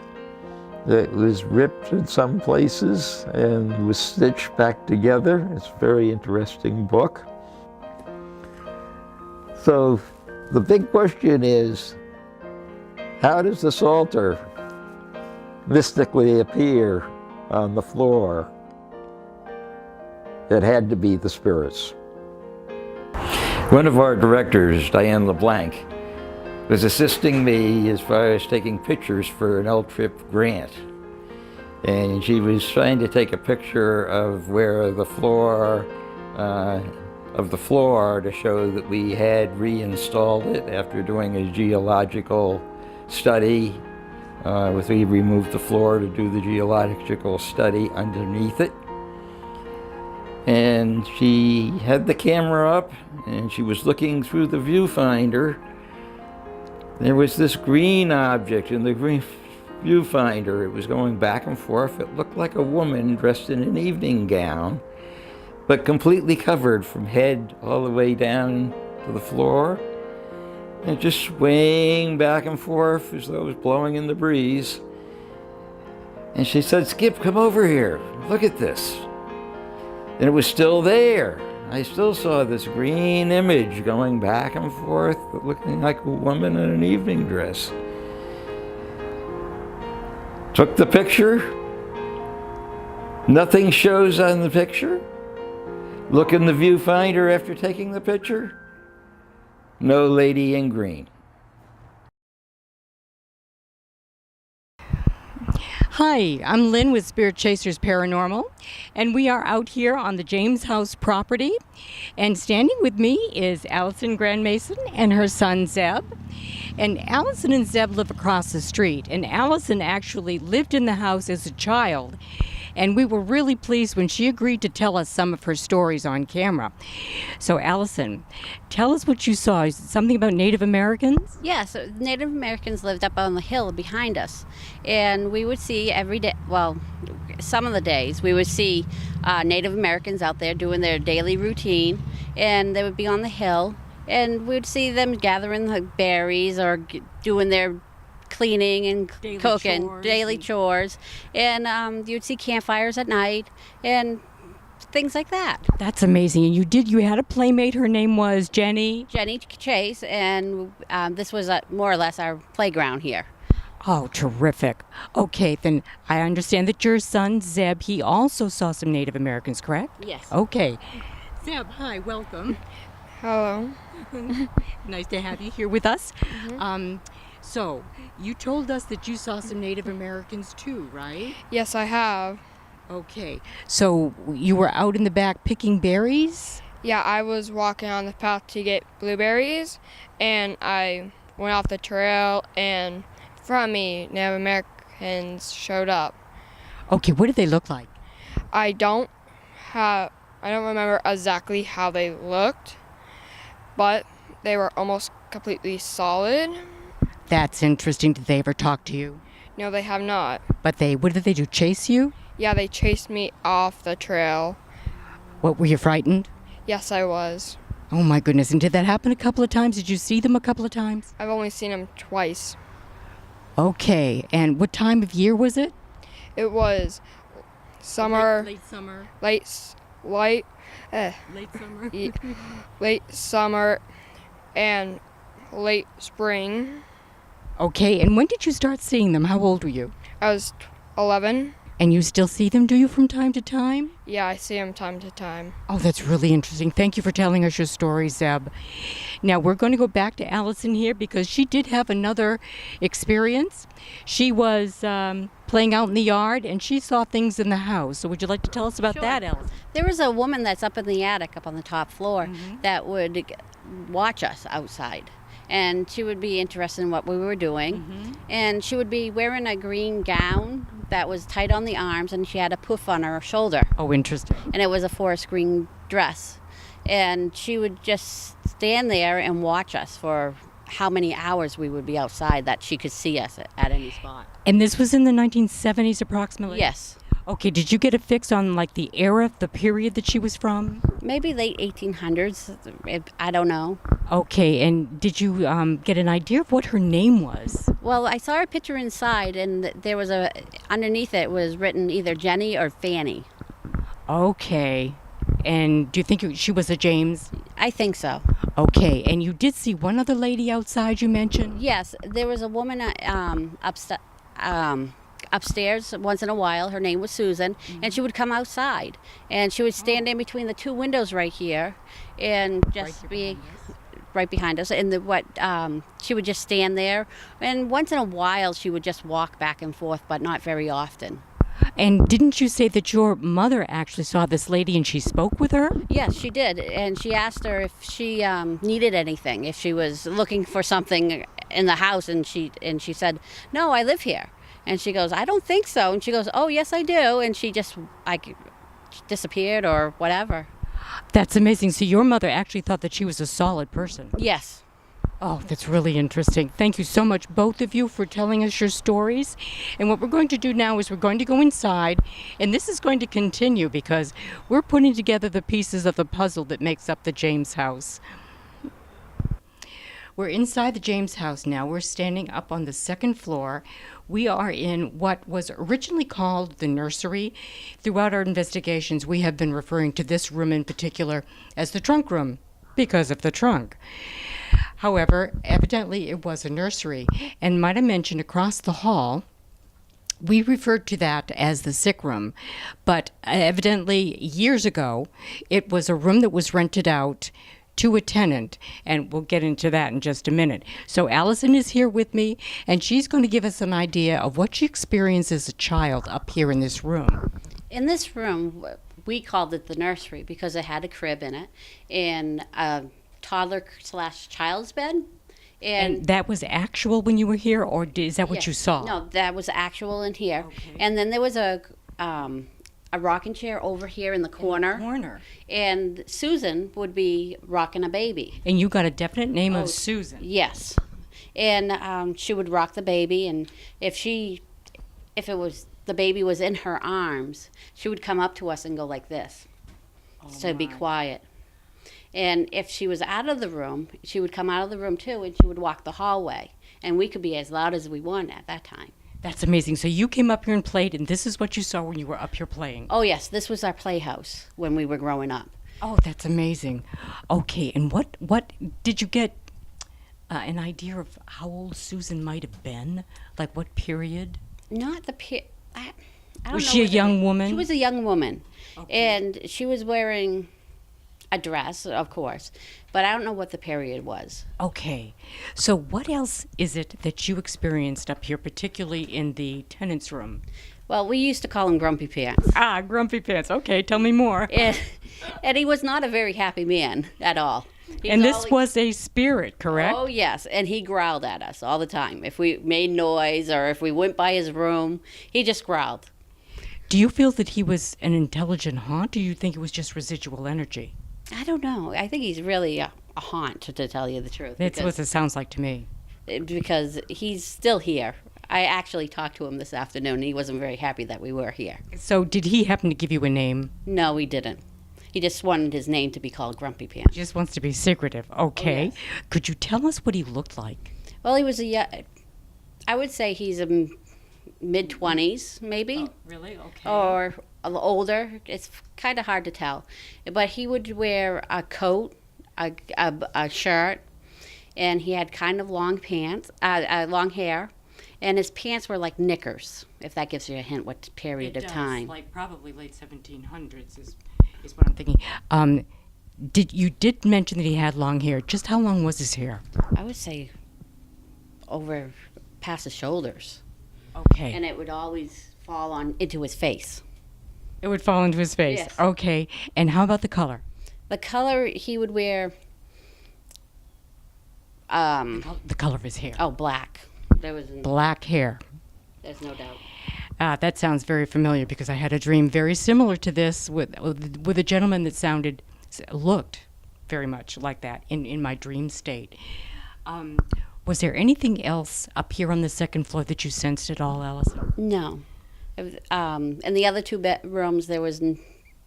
that was ripped in some places and was stitched back together. It's a very interesting book. So the big question is, how does the psalter mystically appear on the floor? It had to be the spirits. One of our directors, Diane LeBlanc, was assisting me as far as taking pictures for an LTRIP grant. And she was trying to take a picture of where the floor, to show that we had reinstalled it after doing a geological study. We removed the floor to do the geological study underneath it. And she had the camera up and she was looking through the viewfinder. There was this green object in the green viewfinder. It was going back and forth. It looked like a woman dressed in an evening gown, but completely covered from head all the way down to the floor, and just swaying back and forth as though it was blowing in the breeze. And she said, "Skip, come over here. Look at this." And it was still there. I still saw this green image going back and forth, looking like a woman in an evening dress. Took the picture. Nothing shows on the picture. Look in the viewfinder after taking the picture. No lady in green. Hi, I'm Lynn with Spirit Chasers Paranormal, and we are out here on the James House property. And standing with me is Allison Grand Mason and her son Zeb. And Allison and Zeb live across the street, and Allison actually lived in the house as a child. And we were really pleased when she agreed to tell us some of her stories on camera. So Allison, tell us what you saw. Is it something about Native Americans? Yeah, so Native Americans lived up on the hill behind us. And we would see every day, well, some of the days, we would see Native Americans out there doing their daily routine. And they would be on the hill. And we would see them gathering the berries or doing their cleaning and cooking, daily chores, and you'd see campfires at night and things like that. That's amazing. And you had a playmate. Her name was Jenny Chase, and this was more or less our playground here. Oh, terrific. Okay, then I understand that your son Zeb, he also saw some Native Americans, correct? Yes. Okay. Zeb, hi, welcome. Hello. Nice to have you here with us. So, you told us that you saw some Native Americans too, right? Yes, I have. Okay. So, you were out in the back picking berries? Yeah, I was walking on the path to get blueberries, and I went off the trail, and in front of me, Native Americans showed up. Okay, what did they look like? I don't remember exactly how they looked, but they were almost completely solid. That's interesting. Did they ever talk to you? No, they have not. But what did they do, chase you? Yeah, they chased me off the trail. What, were you frightened? Yes, I was. Oh my goodness, and did that happen a couple of times? Did you see them a couple of times? I've only seen them twice. Okay, and what time of year was it? It was summer. Late summer. Late summer. Late summer and late spring. Okay, and when did you start seeing them? How old were you? I was 11. And you still see them, do you, from time to time? Yeah, I see him time to time. Oh, that's really interesting. Thank you for telling us your story, Zeb. Now, we're going to go back to Allison here because she did have another experience. She was playing out in the yard and she saw things in the house. So would you like to tell us about Sure. that, Allison? There was a woman that's up in the attic, up on the top floor, that would watch us outside. And she would be interested in what we were doing. And she would be wearing a green gown that was tight on the arms, and she had a poof on her shoulder. Oh, interesting. And it was a forest green dress. And she would just stand there and watch us for how many hours we would be outside that she could see us at any spot. And this was in the 1970s approximately? Yes. Okay, did you get a fix on like the era, the period that she was from? Maybe late 1800s. I don't know. Okay, and did you get an idea of what her name was? Well, I saw a picture inside, and there was underneath it was written either Jenny or Fanny. Okay, and do you think she was a James? I think so. Okay, and you did see one other lady outside you mentioned? Yes, there was a woman upstairs once in a while. Her name was Susan, and she would come outside, and she would stand in between the two windows right here, and just be right behind us. And she would just stand there, and once in a while she would just walk back and forth, but not very often. And didn't you say that your mother actually saw this lady and she spoke with her? Yes, she did, and she asked her if she needed anything, if she was looking for something in the house, and she said, "No, I live here." And she goes, "I don't think so." And she goes, "Oh, yes, I do." And she just disappeared or whatever. That's amazing. So your mother actually thought that she was a solid person. Yes. Oh, that's really interesting. Thank you so much, both of you, for telling us your stories. And what we're going to do now is we're going to go inside, and this is going to continue because we're putting together the pieces of the puzzle that makes up the James house. We're inside the James house now. We're standing up on the second floor. We are in what was originally called the nursery. Throughout our investigations, we have been referring to this room in particular as the trunk room because of the trunk. However, evidently it was a nursery. And might I mention, across the hall, we referred to that as the sick room. But evidently, years ago, it was a room that was rented out to a tenant, and we'll get into that in just a minute. So Allison is here with me, and she's going to give us an idea of what she experienced as a child up here in this room. In this room, we called it the nursery because it had a crib in it and a toddler/child's bed. And that was actual when you were here, or is that what Yes. you saw? No, that was actual in here. And then there was a rocking chair over here in the corner. And Susan would be rocking a baby. And you got a definite name of Susan. Yes. And she would rock the baby, and if the baby was in her arms, she would come up to us and go like this to be quiet. And if she was out of the room, she would come out of the room too, and she would walk the hallway. And we could be as loud as we wanted at that time. That's amazing. So you came up here and played, and this is what you saw when you were up here playing. Oh, yes, this was our playhouse when we were growing up. Oh, that's amazing. Okay, and what did you get an idea of how old Susan might have been? Like what period? Not the I don't Was know she a whether- young woman? She was a young woman. And she was wearing a dress, of course, but I don't know what the period was. Okay, so what else is it that you experienced up here, particularly in the tenant's room? Well, we used to call him Grumpy Pants. Ah, Grumpy Pants. Okay, tell me more. And he was not a very happy man at all. And this was a spirit, correct? Oh, yes, and he growled at us all the time. If we made noise or if we went by his room, he just growled. Do you feel that he was an intelligent haunt, or do you think it was just residual energy? I don't know. I think he's really a haunt, to tell you the truth. That's what it sounds like to me. Because he's still here. I actually talked to him this afternoon, and he wasn't very happy that we were here. So did he happen to give you a name? No, he didn't. He just wanted his name to be called Grumpy Pants. Just wants to be secretive. Okay. Oh, yes. Could you tell us what he looked like? Well, he was I would say he's a mid-20s, maybe. Oh, really? Okay. Or older. It's kind of hard to tell. But he would wear a coat, a shirt, and he had kind of long pants, long hair, And his pants were like knickers, if that gives you a hint what period of time. Like probably late 1700s is what I'm thinking. You did mention that he had long hair. Just how long was his hair? I would say over past his shoulders. Okay. And it would always fall on into his face. It would fall into his face. Yes. Okay. And how about the color? The color he would wear, The color of his hair. oh, black. Black hair. There's no doubt. That sounds very familiar because I had a dream very similar to this with a gentleman that looked very much like that in my dream state. Was there anything else up here on the second floor that you sensed at all, Allison? No. In the other two bedrooms, there was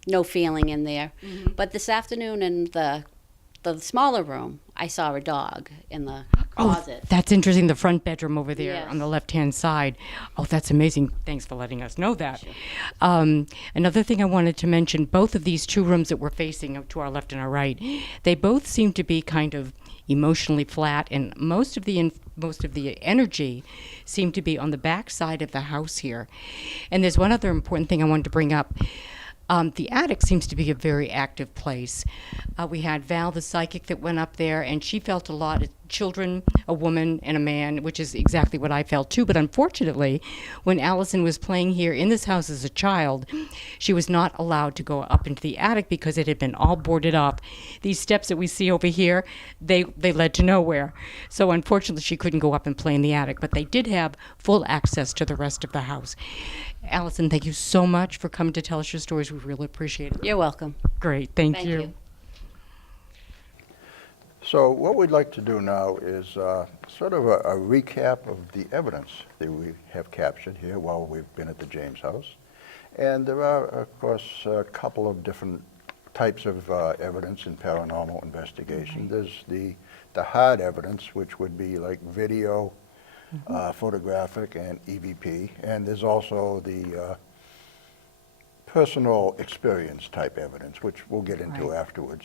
no feeling in there. Mm-hmm. But this afternoon in the smaller room, I saw a dog in the closet. Oh, that's interesting. The front bedroom over there Yes. on the left-hand side. Oh, that's amazing. Thanks for letting us know that. Sure. Another thing I wanted to mention, both of these two rooms that we're facing to our left and our right, they both seem to be kind of emotionally flat, and most of the energy seemed to be on the back side of the house here. And there's one other important thing I wanted to bring up. The attic seems to be a very active place. We had Val, the psychic, that went up there, and she felt a lot of children, a woman, and a man, which is exactly what I felt too. But unfortunately, when Allison was playing here in this house as a child, she was not allowed to go up into the attic because it had been all boarded up. These steps that we see over here, they led to nowhere. So unfortunately, she couldn't go up and play in the attic, but they did have full access to the rest of the house. Allison, thank you so much for coming to tell us your stories. We really appreciate it. You're welcome. Great, thank you. you. So what we'd like to do now is sort of a recap of the evidence that we have captured here while we've been at the James House. And there are, of course, a couple of different types of evidence in paranormal investigation. There's the hard evidence, which would be like video, photographic, and EVP. And there's also the personal experience type evidence, which we'll get into afterwards.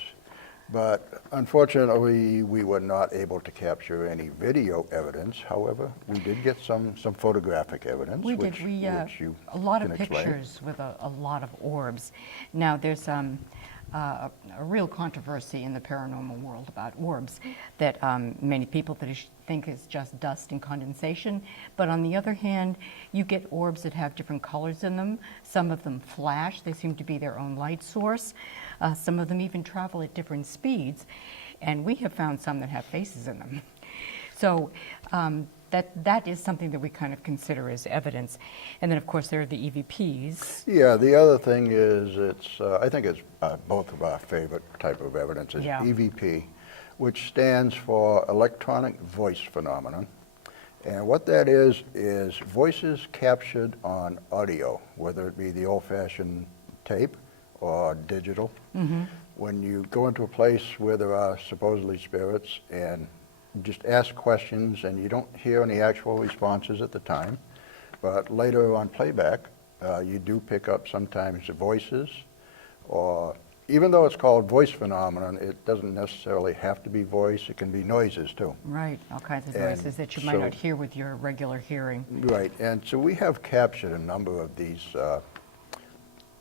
But unfortunately, we were not able to capture any video evidence. However, we did get some photographic evidence, We which did. which you A lot of can explain. pictures with a lot of orbs. Now, there's a real controversy in the paranormal world about orbs that many people think is just dust and condensation. But on the other hand, you get orbs that have different colors in them. Some of them flash. They seem to be their own light source. Some of them even travel at different speeds. And we have found some that have faces in them. So that is something that we kind of consider as evidence. And then, of course, there are the EVPs. Yeah, the other thing is I think it's both of our favorite type of evidence is EVP, which stands for electronic voice phenomenon. And what that is voices captured on audio, whether it be the old-fashioned tape or digital. Mm-hmm. When you go into a place where there are supposedly spirits and just ask questions and you don't hear any actual responses at the time, but later on playback, you do pick up sometimes the voices, or even though it's called voice phenomenon, it doesn't necessarily have to be voice, it can be noises too. Right, all kinds of And noises that you might not hear with your regular hearing. Right, and so we have captured a number of these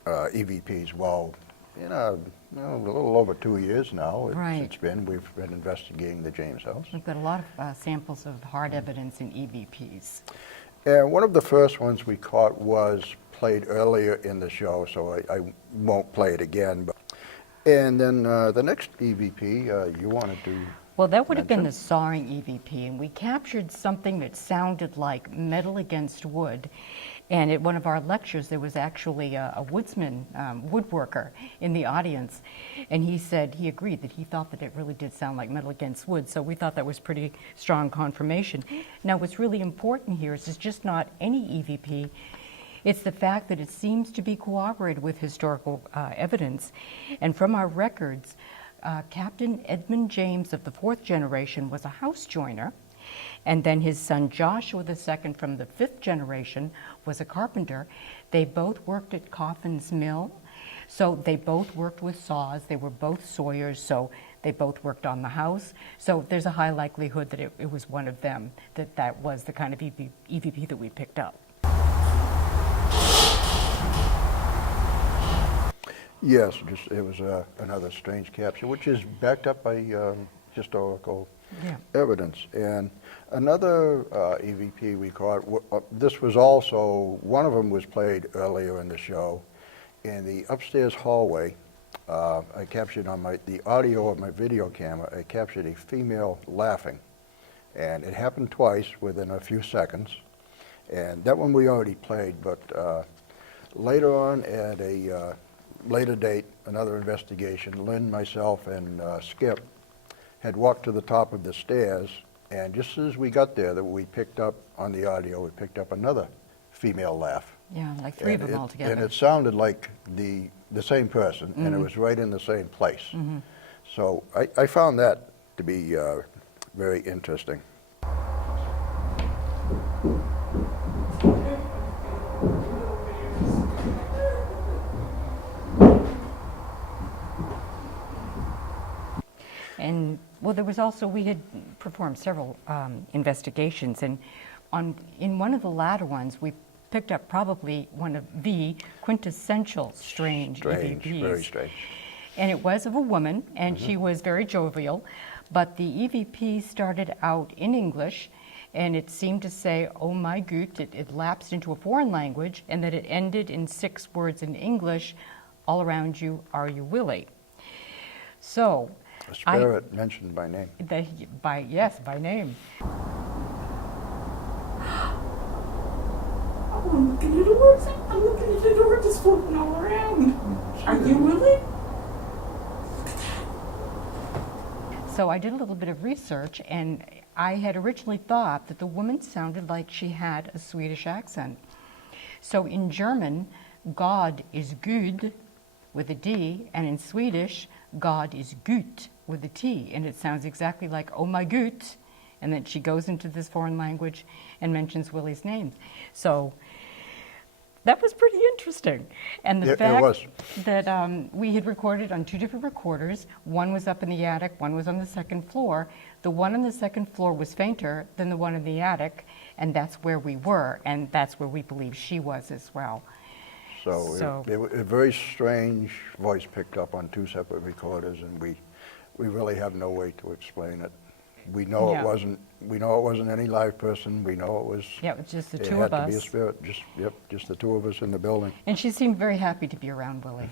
EVPs. Well, a little over 2 years now. Right. We've been investigating the James House. We've got a lot of samples of hard evidence in EVPs. And one of the first ones we caught was played earlier in the show, so I won't play it again. And then the next EVP you wanted to Well, that would have been the mention? sawing EVP, and we captured something that sounded like metal against wood. And at one of our lectures, there was actually a woodsman, woodworker in the audience, and he said he agreed that he thought that it really did sound like metal against wood, so we thought that was pretty strong confirmation. Now, what's really important here is it's just not any EVP. It's the fact that it seems to be corroborated with historical evidence. And from our records, Captain Edmund James of the 4th generation was a house joiner, and then his son Joshua II from the 5th generation was a carpenter. They both worked at Coffin's Mill, so they both worked with saws. They were both sawyers, so They both worked on the house. So there's a high likelihood that it was one of them, that was the kind of EVP that we picked up. Yes, just, it was another strange capture, which is backed up by historical evidence. And another EVP we caught, this was also, one of them was played earlier in the show. In the upstairs hallway, I captured on the audio of my video camera, I captured a female laughing. And it happened twice within a few seconds. And that one we already played, but later on at a later date, another investigation, Lynn, myself, and Skip had walked to the top of the stairs, and just as we got there, that we picked up on the audio, we picked up another female laugh. Yeah, like three of them all together. And it sounded like the same person, and it was right in the same place. So I found that to be very interesting. And, well, there was also, we had performed several investigations, and in one of the latter ones, we picked up probably one of the quintessential strange EVPs. Very strange. And it was of a woman, and she was very jovial, but the EVP started out in English, and it seemed to say, oh my Gott, it lapsed into a foreign language, and that it ended in 6 words in English, all around you, are you Willie? So, A spirit mentioned by name. Yes, by name. Oh, I'm looking at doors. I'm looking at the door just floating all around. Are you Willie? So I did a little bit of research, and I had originally thought that the woman sounded like she had a Swedish accent. So in German, God is good with a D, and in Swedish, God is gut with a T, and it sounds exactly like, oh my Gott, and then she goes into this foreign language and mentions Willie's name. So that was pretty interesting. And the fact that we had recorded on 2 different recorders, one was up in the attic, one was on the 2nd floor. The one on the 2nd floor was fainter than the one in the attic, and that's where we were, and that's where we believe she was as well. So a very strange voice picked up on 2 separate recorders, and we really have no way to explain it. We know it wasn't. We know it wasn't any live person. We know it was. Yeah, it was just the 2 It of had us. to be a spirit. Just the 2 of us in the building. And she seemed very happy to be around Willie,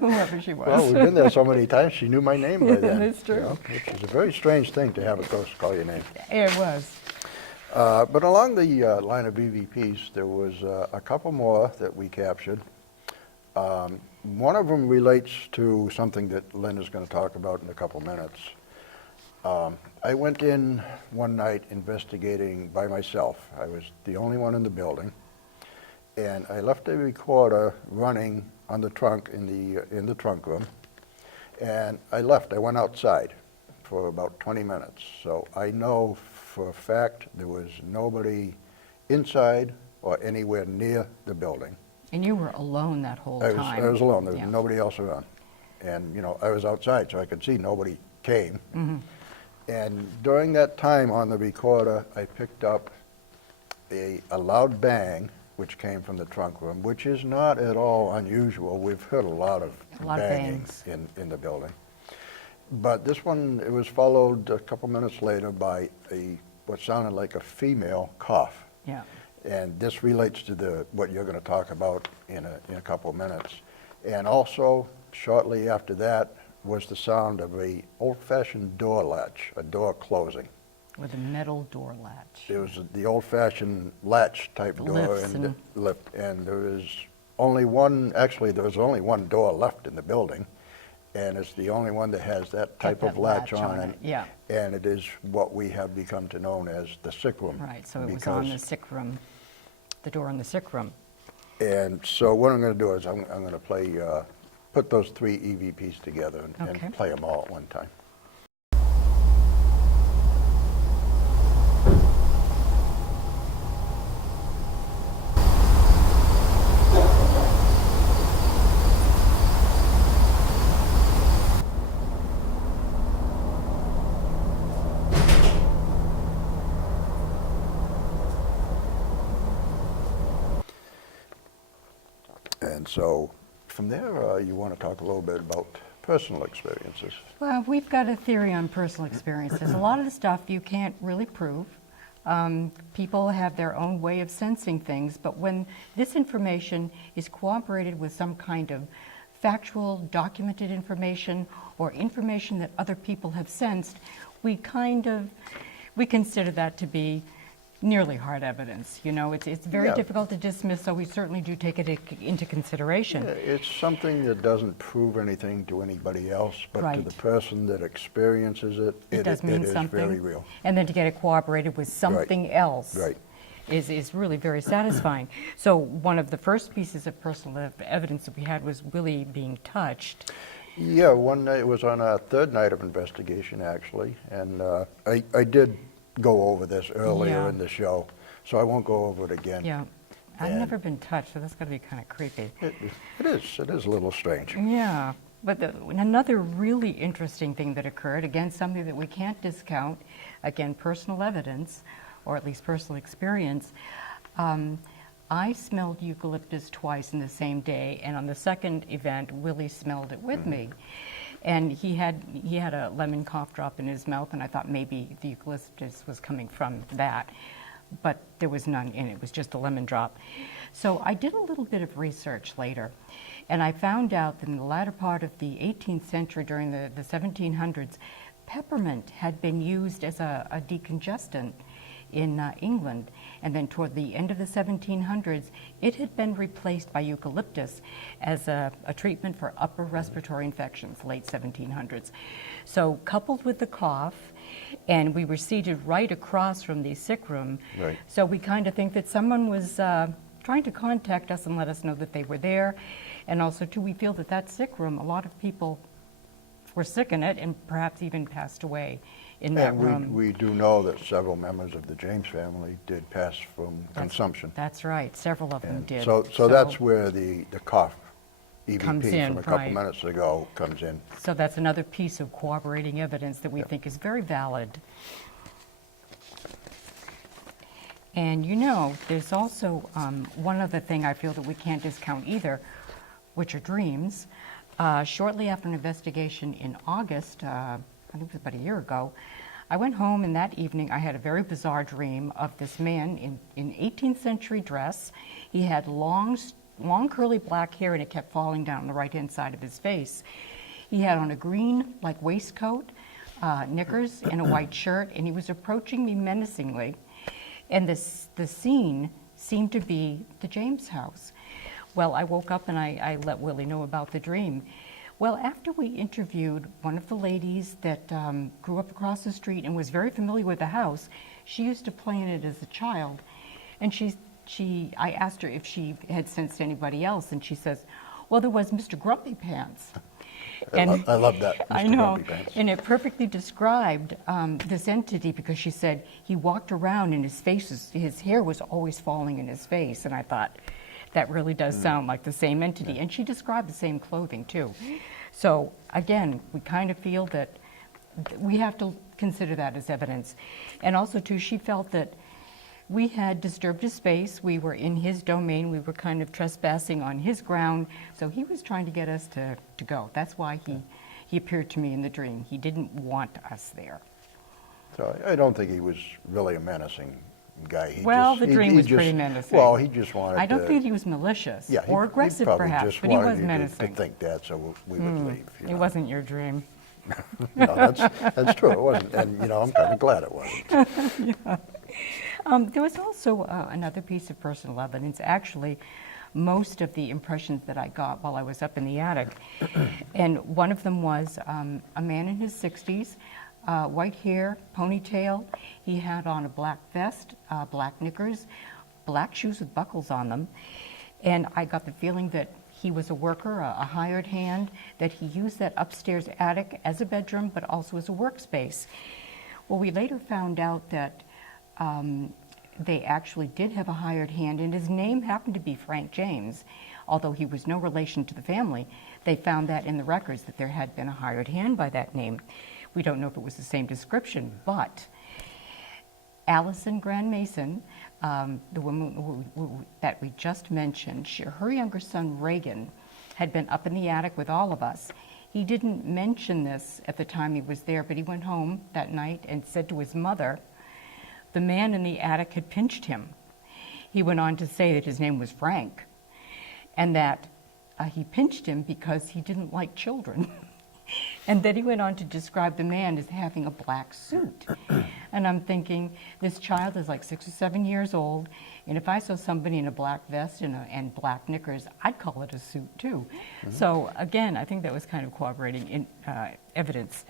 whoever she was. Well, we've been there so many times. She knew my name by then. That's true. You know, which is a very strange thing to have a ghost call your name. It was. But along the line of EVPs, there was a couple more that we captured. One of them relates to something that Lynn is going to talk about in a couple minutes. I went in one night investigating by myself. I was the only one in the building, and I left a recorder running on the trunk in the trunk room, and I left. I went outside for about 20 minutes. So I know for a fact there was nobody inside or anywhere near the building. And you were alone that whole time. I was alone. There was nobody else around. And, you know, I was outside, so I could see nobody came. And during that time on the recorder, I picked up a loud bang, which came from the trunk room, which is not at all unusual. We've heard a lot of banging in the building. But this one, it was followed a couple minutes later by what sounded like a female cough. Yeah. And this relates to what you're going to talk about in a couple of minutes. And also, shortly after that, was the sound of a old-fashioned door latch, a door closing. With a metal door latch. It was the old-fashioned latch type door. Lifts and there is only one, actually there was only one door left in the building, and it's the only one that has that type of latch on it. Yeah. And it is what we have become to know as the sick room. Right, so it was on the sick room, the door in the sick room. And so what I'm going to do is I'm going to play, put those 3 EVPs together and play them all at one time. And so from there, you want to talk a little bit about personal experiences. Well, we've got a theory on personal experiences. A lot of the stuff you can't really prove. People have their own way of sensing things, but when this information is corroborated with some kind of factual, documented information or information that other people have sensed, we consider that to be nearly hard evidence. You know, it's very Yeah. difficult to dismiss, so we certainly do take it into consideration. It's something that doesn't prove anything to anybody else, but to Right. the person that experiences it, It does mean is something. very real. And then to get it corroborated with something else Right. is really very satisfying. So one of the first pieces of personal evidence that we had was Willie being touched. Yeah, one night, it was on our third night of investigation, actually, and I did go over this earlier Yeah. in the show, so I won't go over it again. Yeah, I've And- never been touched, so that's got to be kind of creepy. It is a little strange. Yeah, but another really interesting thing that occurred, again, something that we can't discount, again, personal evidence, or at least personal experience. I smelled eucalyptus twice in the same day, and on the second event, Willie smelled it with me. And he had a lemon cough drop in his mouth, and I thought maybe the eucalyptus was coming from that. But there was none in it. It was just a lemon drop. So I did a little bit of research later, and I found out that in the latter part of the 18th century, during the 1700s, peppermint had been used as a decongestant in England. And then toward the end of the 1700s, it had been replaced by eucalyptus as a treatment for upper respiratory infections, late 1700s. So coupled with the cough, and we were seated right across from the sick room, Right. so we kind of think that someone was trying to contact us and let us know that they were there. And also, too, we feel that that sick room, a lot of people were sick in it and perhaps even passed away in that And room. we do know that several members of the James family did pass from consumption. That's right. Several of them And did. so that's where the cough Comes EVP in, from a couple right. minutes ago comes in. So that's another piece of corroborating evidence that we think is very valid. And you know, there's also one other thing I feel that we can't discount either, which are dreams. Shortly after an investigation in August, I think it was about a year ago, I went home, and that evening I had a very bizarre dream of this man in 18th century dress. He had long curly black hair, and it kept falling down the right-hand side of his face. He had on a green like waistcoat, knickers, and a white shirt, and he was approaching me menacingly. And the scene seemed to be the James house. Well, I woke up and I let Willie know about the dream. Well, after we interviewed one of the ladies that grew up across the street and was very familiar with the house, she used to play in it as a child. And I asked her if she had sensed anybody else, and she says, well, there was Mr. Grumpy Pants. I love that, Mr. I know, Grumpy Pants. and it perfectly described this entity, because she said he walked around and his hair was always falling in his face, and I thought, that really does sound like the same entity. And she described the same clothing, too. So, again, we kind of feel that we have to consider that as evidence. And also, too, she felt that we had disturbed his space. We were in his domain. We were kind of trespassing on his ground. So he was trying to get us to go. That's why he appeared to me in the dream. He didn't want us there. So I don't think he was really a menacing guy. The dream was pretty menacing. Well, he just wanted I don't to, think he was malicious yeah, or he aggressive, probably perhaps, just but he wanted was you menacing. to think that, so we would leave. It wasn't your dream. No, that's true. It wasn't, and I'm kind of glad it wasn't. There was also another piece of personal evidence. Actually, most of the impressions that I got while I was up in the attic, and one of them was a man in his 60s, white hair, ponytail. He had on a black vest, black knickers, black shoes with buckles on them, and I got the feeling that he was a worker, a hired hand, that he used that upstairs attic as a bedroom, but also as a workspace. Well, we later found out that they actually did have a hired hand, and his name happened to be Frank James. Although he was no relation to the family, they found that in the records that there had been a hired hand by that name. We don't know if it was the same description, but Allison Grand Mason, the woman that we just mentioned, her younger son Reagan had been up in the attic with all of us. He didn't mention this at the time he was there, but he went home that night and said to his mother, the man in the attic had pinched him. He went on to say that his name was Frank, and that he pinched him because he didn't like children. And then he went on to describe the man as having a black suit. And I'm thinking, this child is like 6 or 7 years old, and if I saw somebody in a black vest and black knickers, I'd call it a suit too. So again, I think that was kind of corroborating evidence,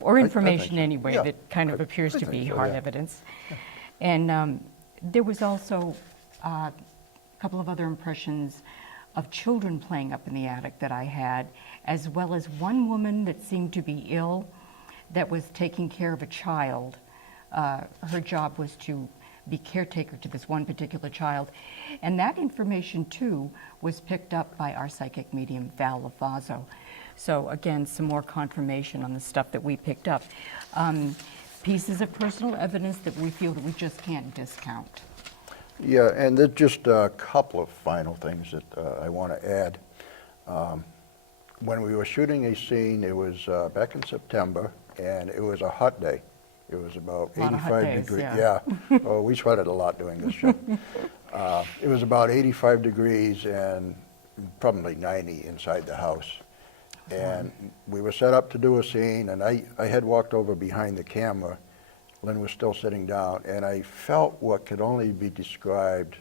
or information anyway, Yeah, that kind of appears to be so, hard yeah. evidence. And there was also a couple of other impressions of children playing up in the attic that I had, as well as one woman that seemed to be ill that was taking care of a child. Her job was to be caretaker to this one particular child. And that information, too, was picked up by our psychic medium, Val LaFazzo. So, again, some more confirmation on the stuff that we picked up. Pieces of personal evidence that we feel that we just can't discount. Yeah, and there's just a couple of final things that I want to add. When we were shooting a scene, it was back in September, and it was a hot day. It was about A lot of hot 85 days, degrees. yeah. Oh, we sweated a lot doing this show. It was about 85 degrees and probably 90 inside the house. And we were set up to do a scene, and I had walked over behind the camera. Lynn was still sitting down, and I felt what could only be described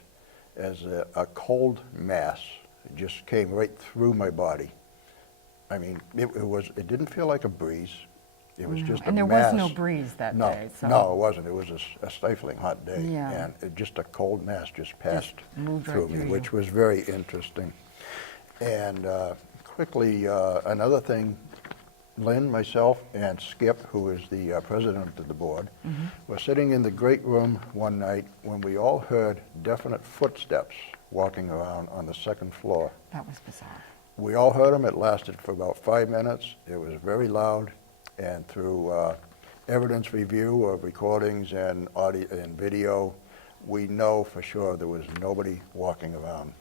as a cold mass. It just came right through my body. I mean, it didn't feel like a breeze. It was just a mass. And there was no breeze that day. So No, it wasn't. It was a stifling hot day. Yeah. And just a cold mass just passed moved right through me, through you. which was very interesting. And quickly, another thing, Lynn, myself, and Skip, who is the president of the board, were sitting in the great room one night when we all heard definite footsteps walking around on the second floor. that was bizarre. We all heard them. It lasted for about 5 minutes. It was very loud, and through evidence review of recordings and audio and video, we know for sure there was nobody walking around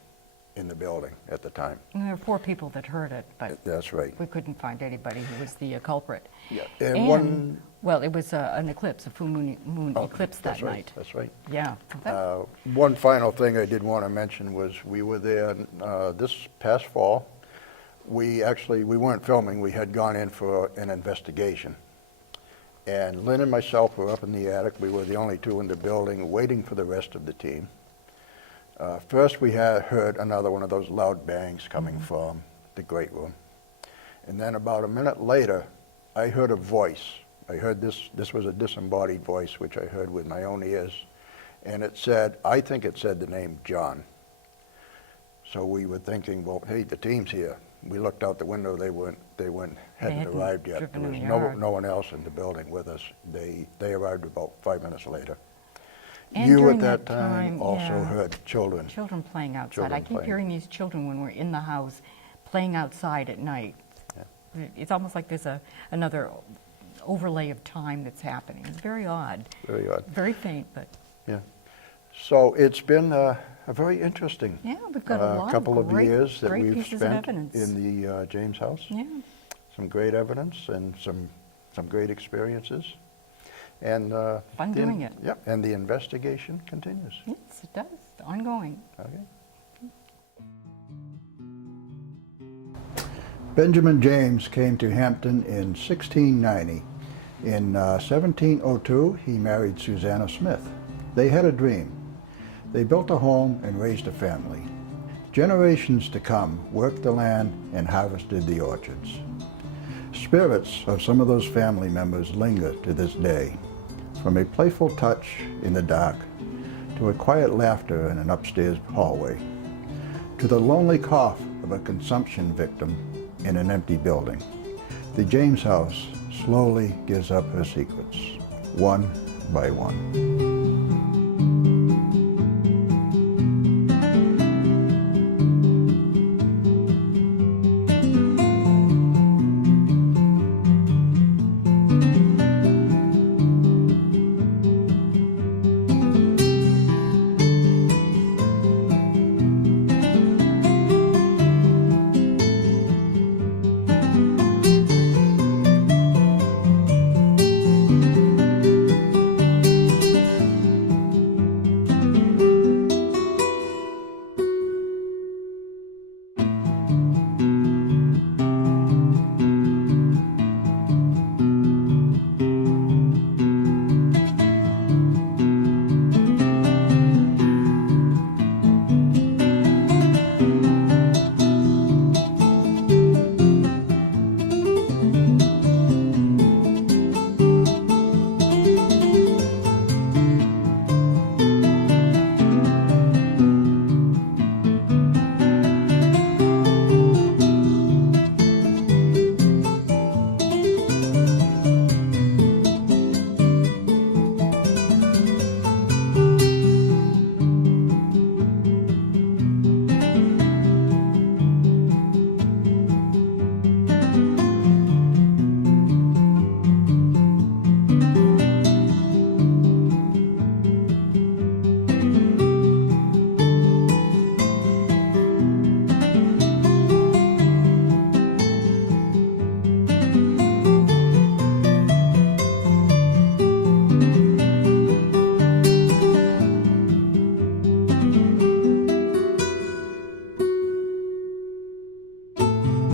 in the building at the time. And there were 4 people that heard it, but That's right. we couldn't find anybody who was the culprit. Yeah. And well, it was an eclipse, a full moon eclipse that That's right. night. That's right. Yeah. One final thing I did want to mention was we were there this past fall. We weren't filming. We had gone in for an investigation. And Lynn and myself were up in the attic. We were the only 2 in the building waiting for the rest of the team. First, we had heard another one of those loud bangs coming from the great room. And then about a minute later, I heard a voice. I heard this was a disembodied voice, which I heard with my own ears. And it said, I think it said the name John. So we were thinking, well, hey, the team's here. We looked out the window. They hadn't arrived yet. There driven in was the no yard. one else in the building with us. They arrived about 5 minutes later. And You during at that that time time, also yeah. heard children. Children playing outside. Children I keep playing. hearing these children when we're in the house playing outside at night. It's almost like there's another overlay of time that's happening. It's very odd. Very odd. Very faint, but Yeah. So it's been a very interesting yeah, we've got a lot couple of of great, years that great we've pieces of spent evidence. in the James house. Yeah. Some great evidence and some great experiences. And Fun doing it. Yep. And the investigation continues. Yes, it does. Ongoing. Okay. Benjamin James came to Hampton in 1690. In 1702, he married Susanna Smith. They had a dream. They built a home and raised a family. Generations to come worked the land and harvested the orchards. Spirits of some of those family members linger to this day, from a playful touch in the dark to a quiet laughter in an upstairs hallway, to the lonely cough of a consumption victim in an empty building. The James house slowly gives up her secrets, one by one.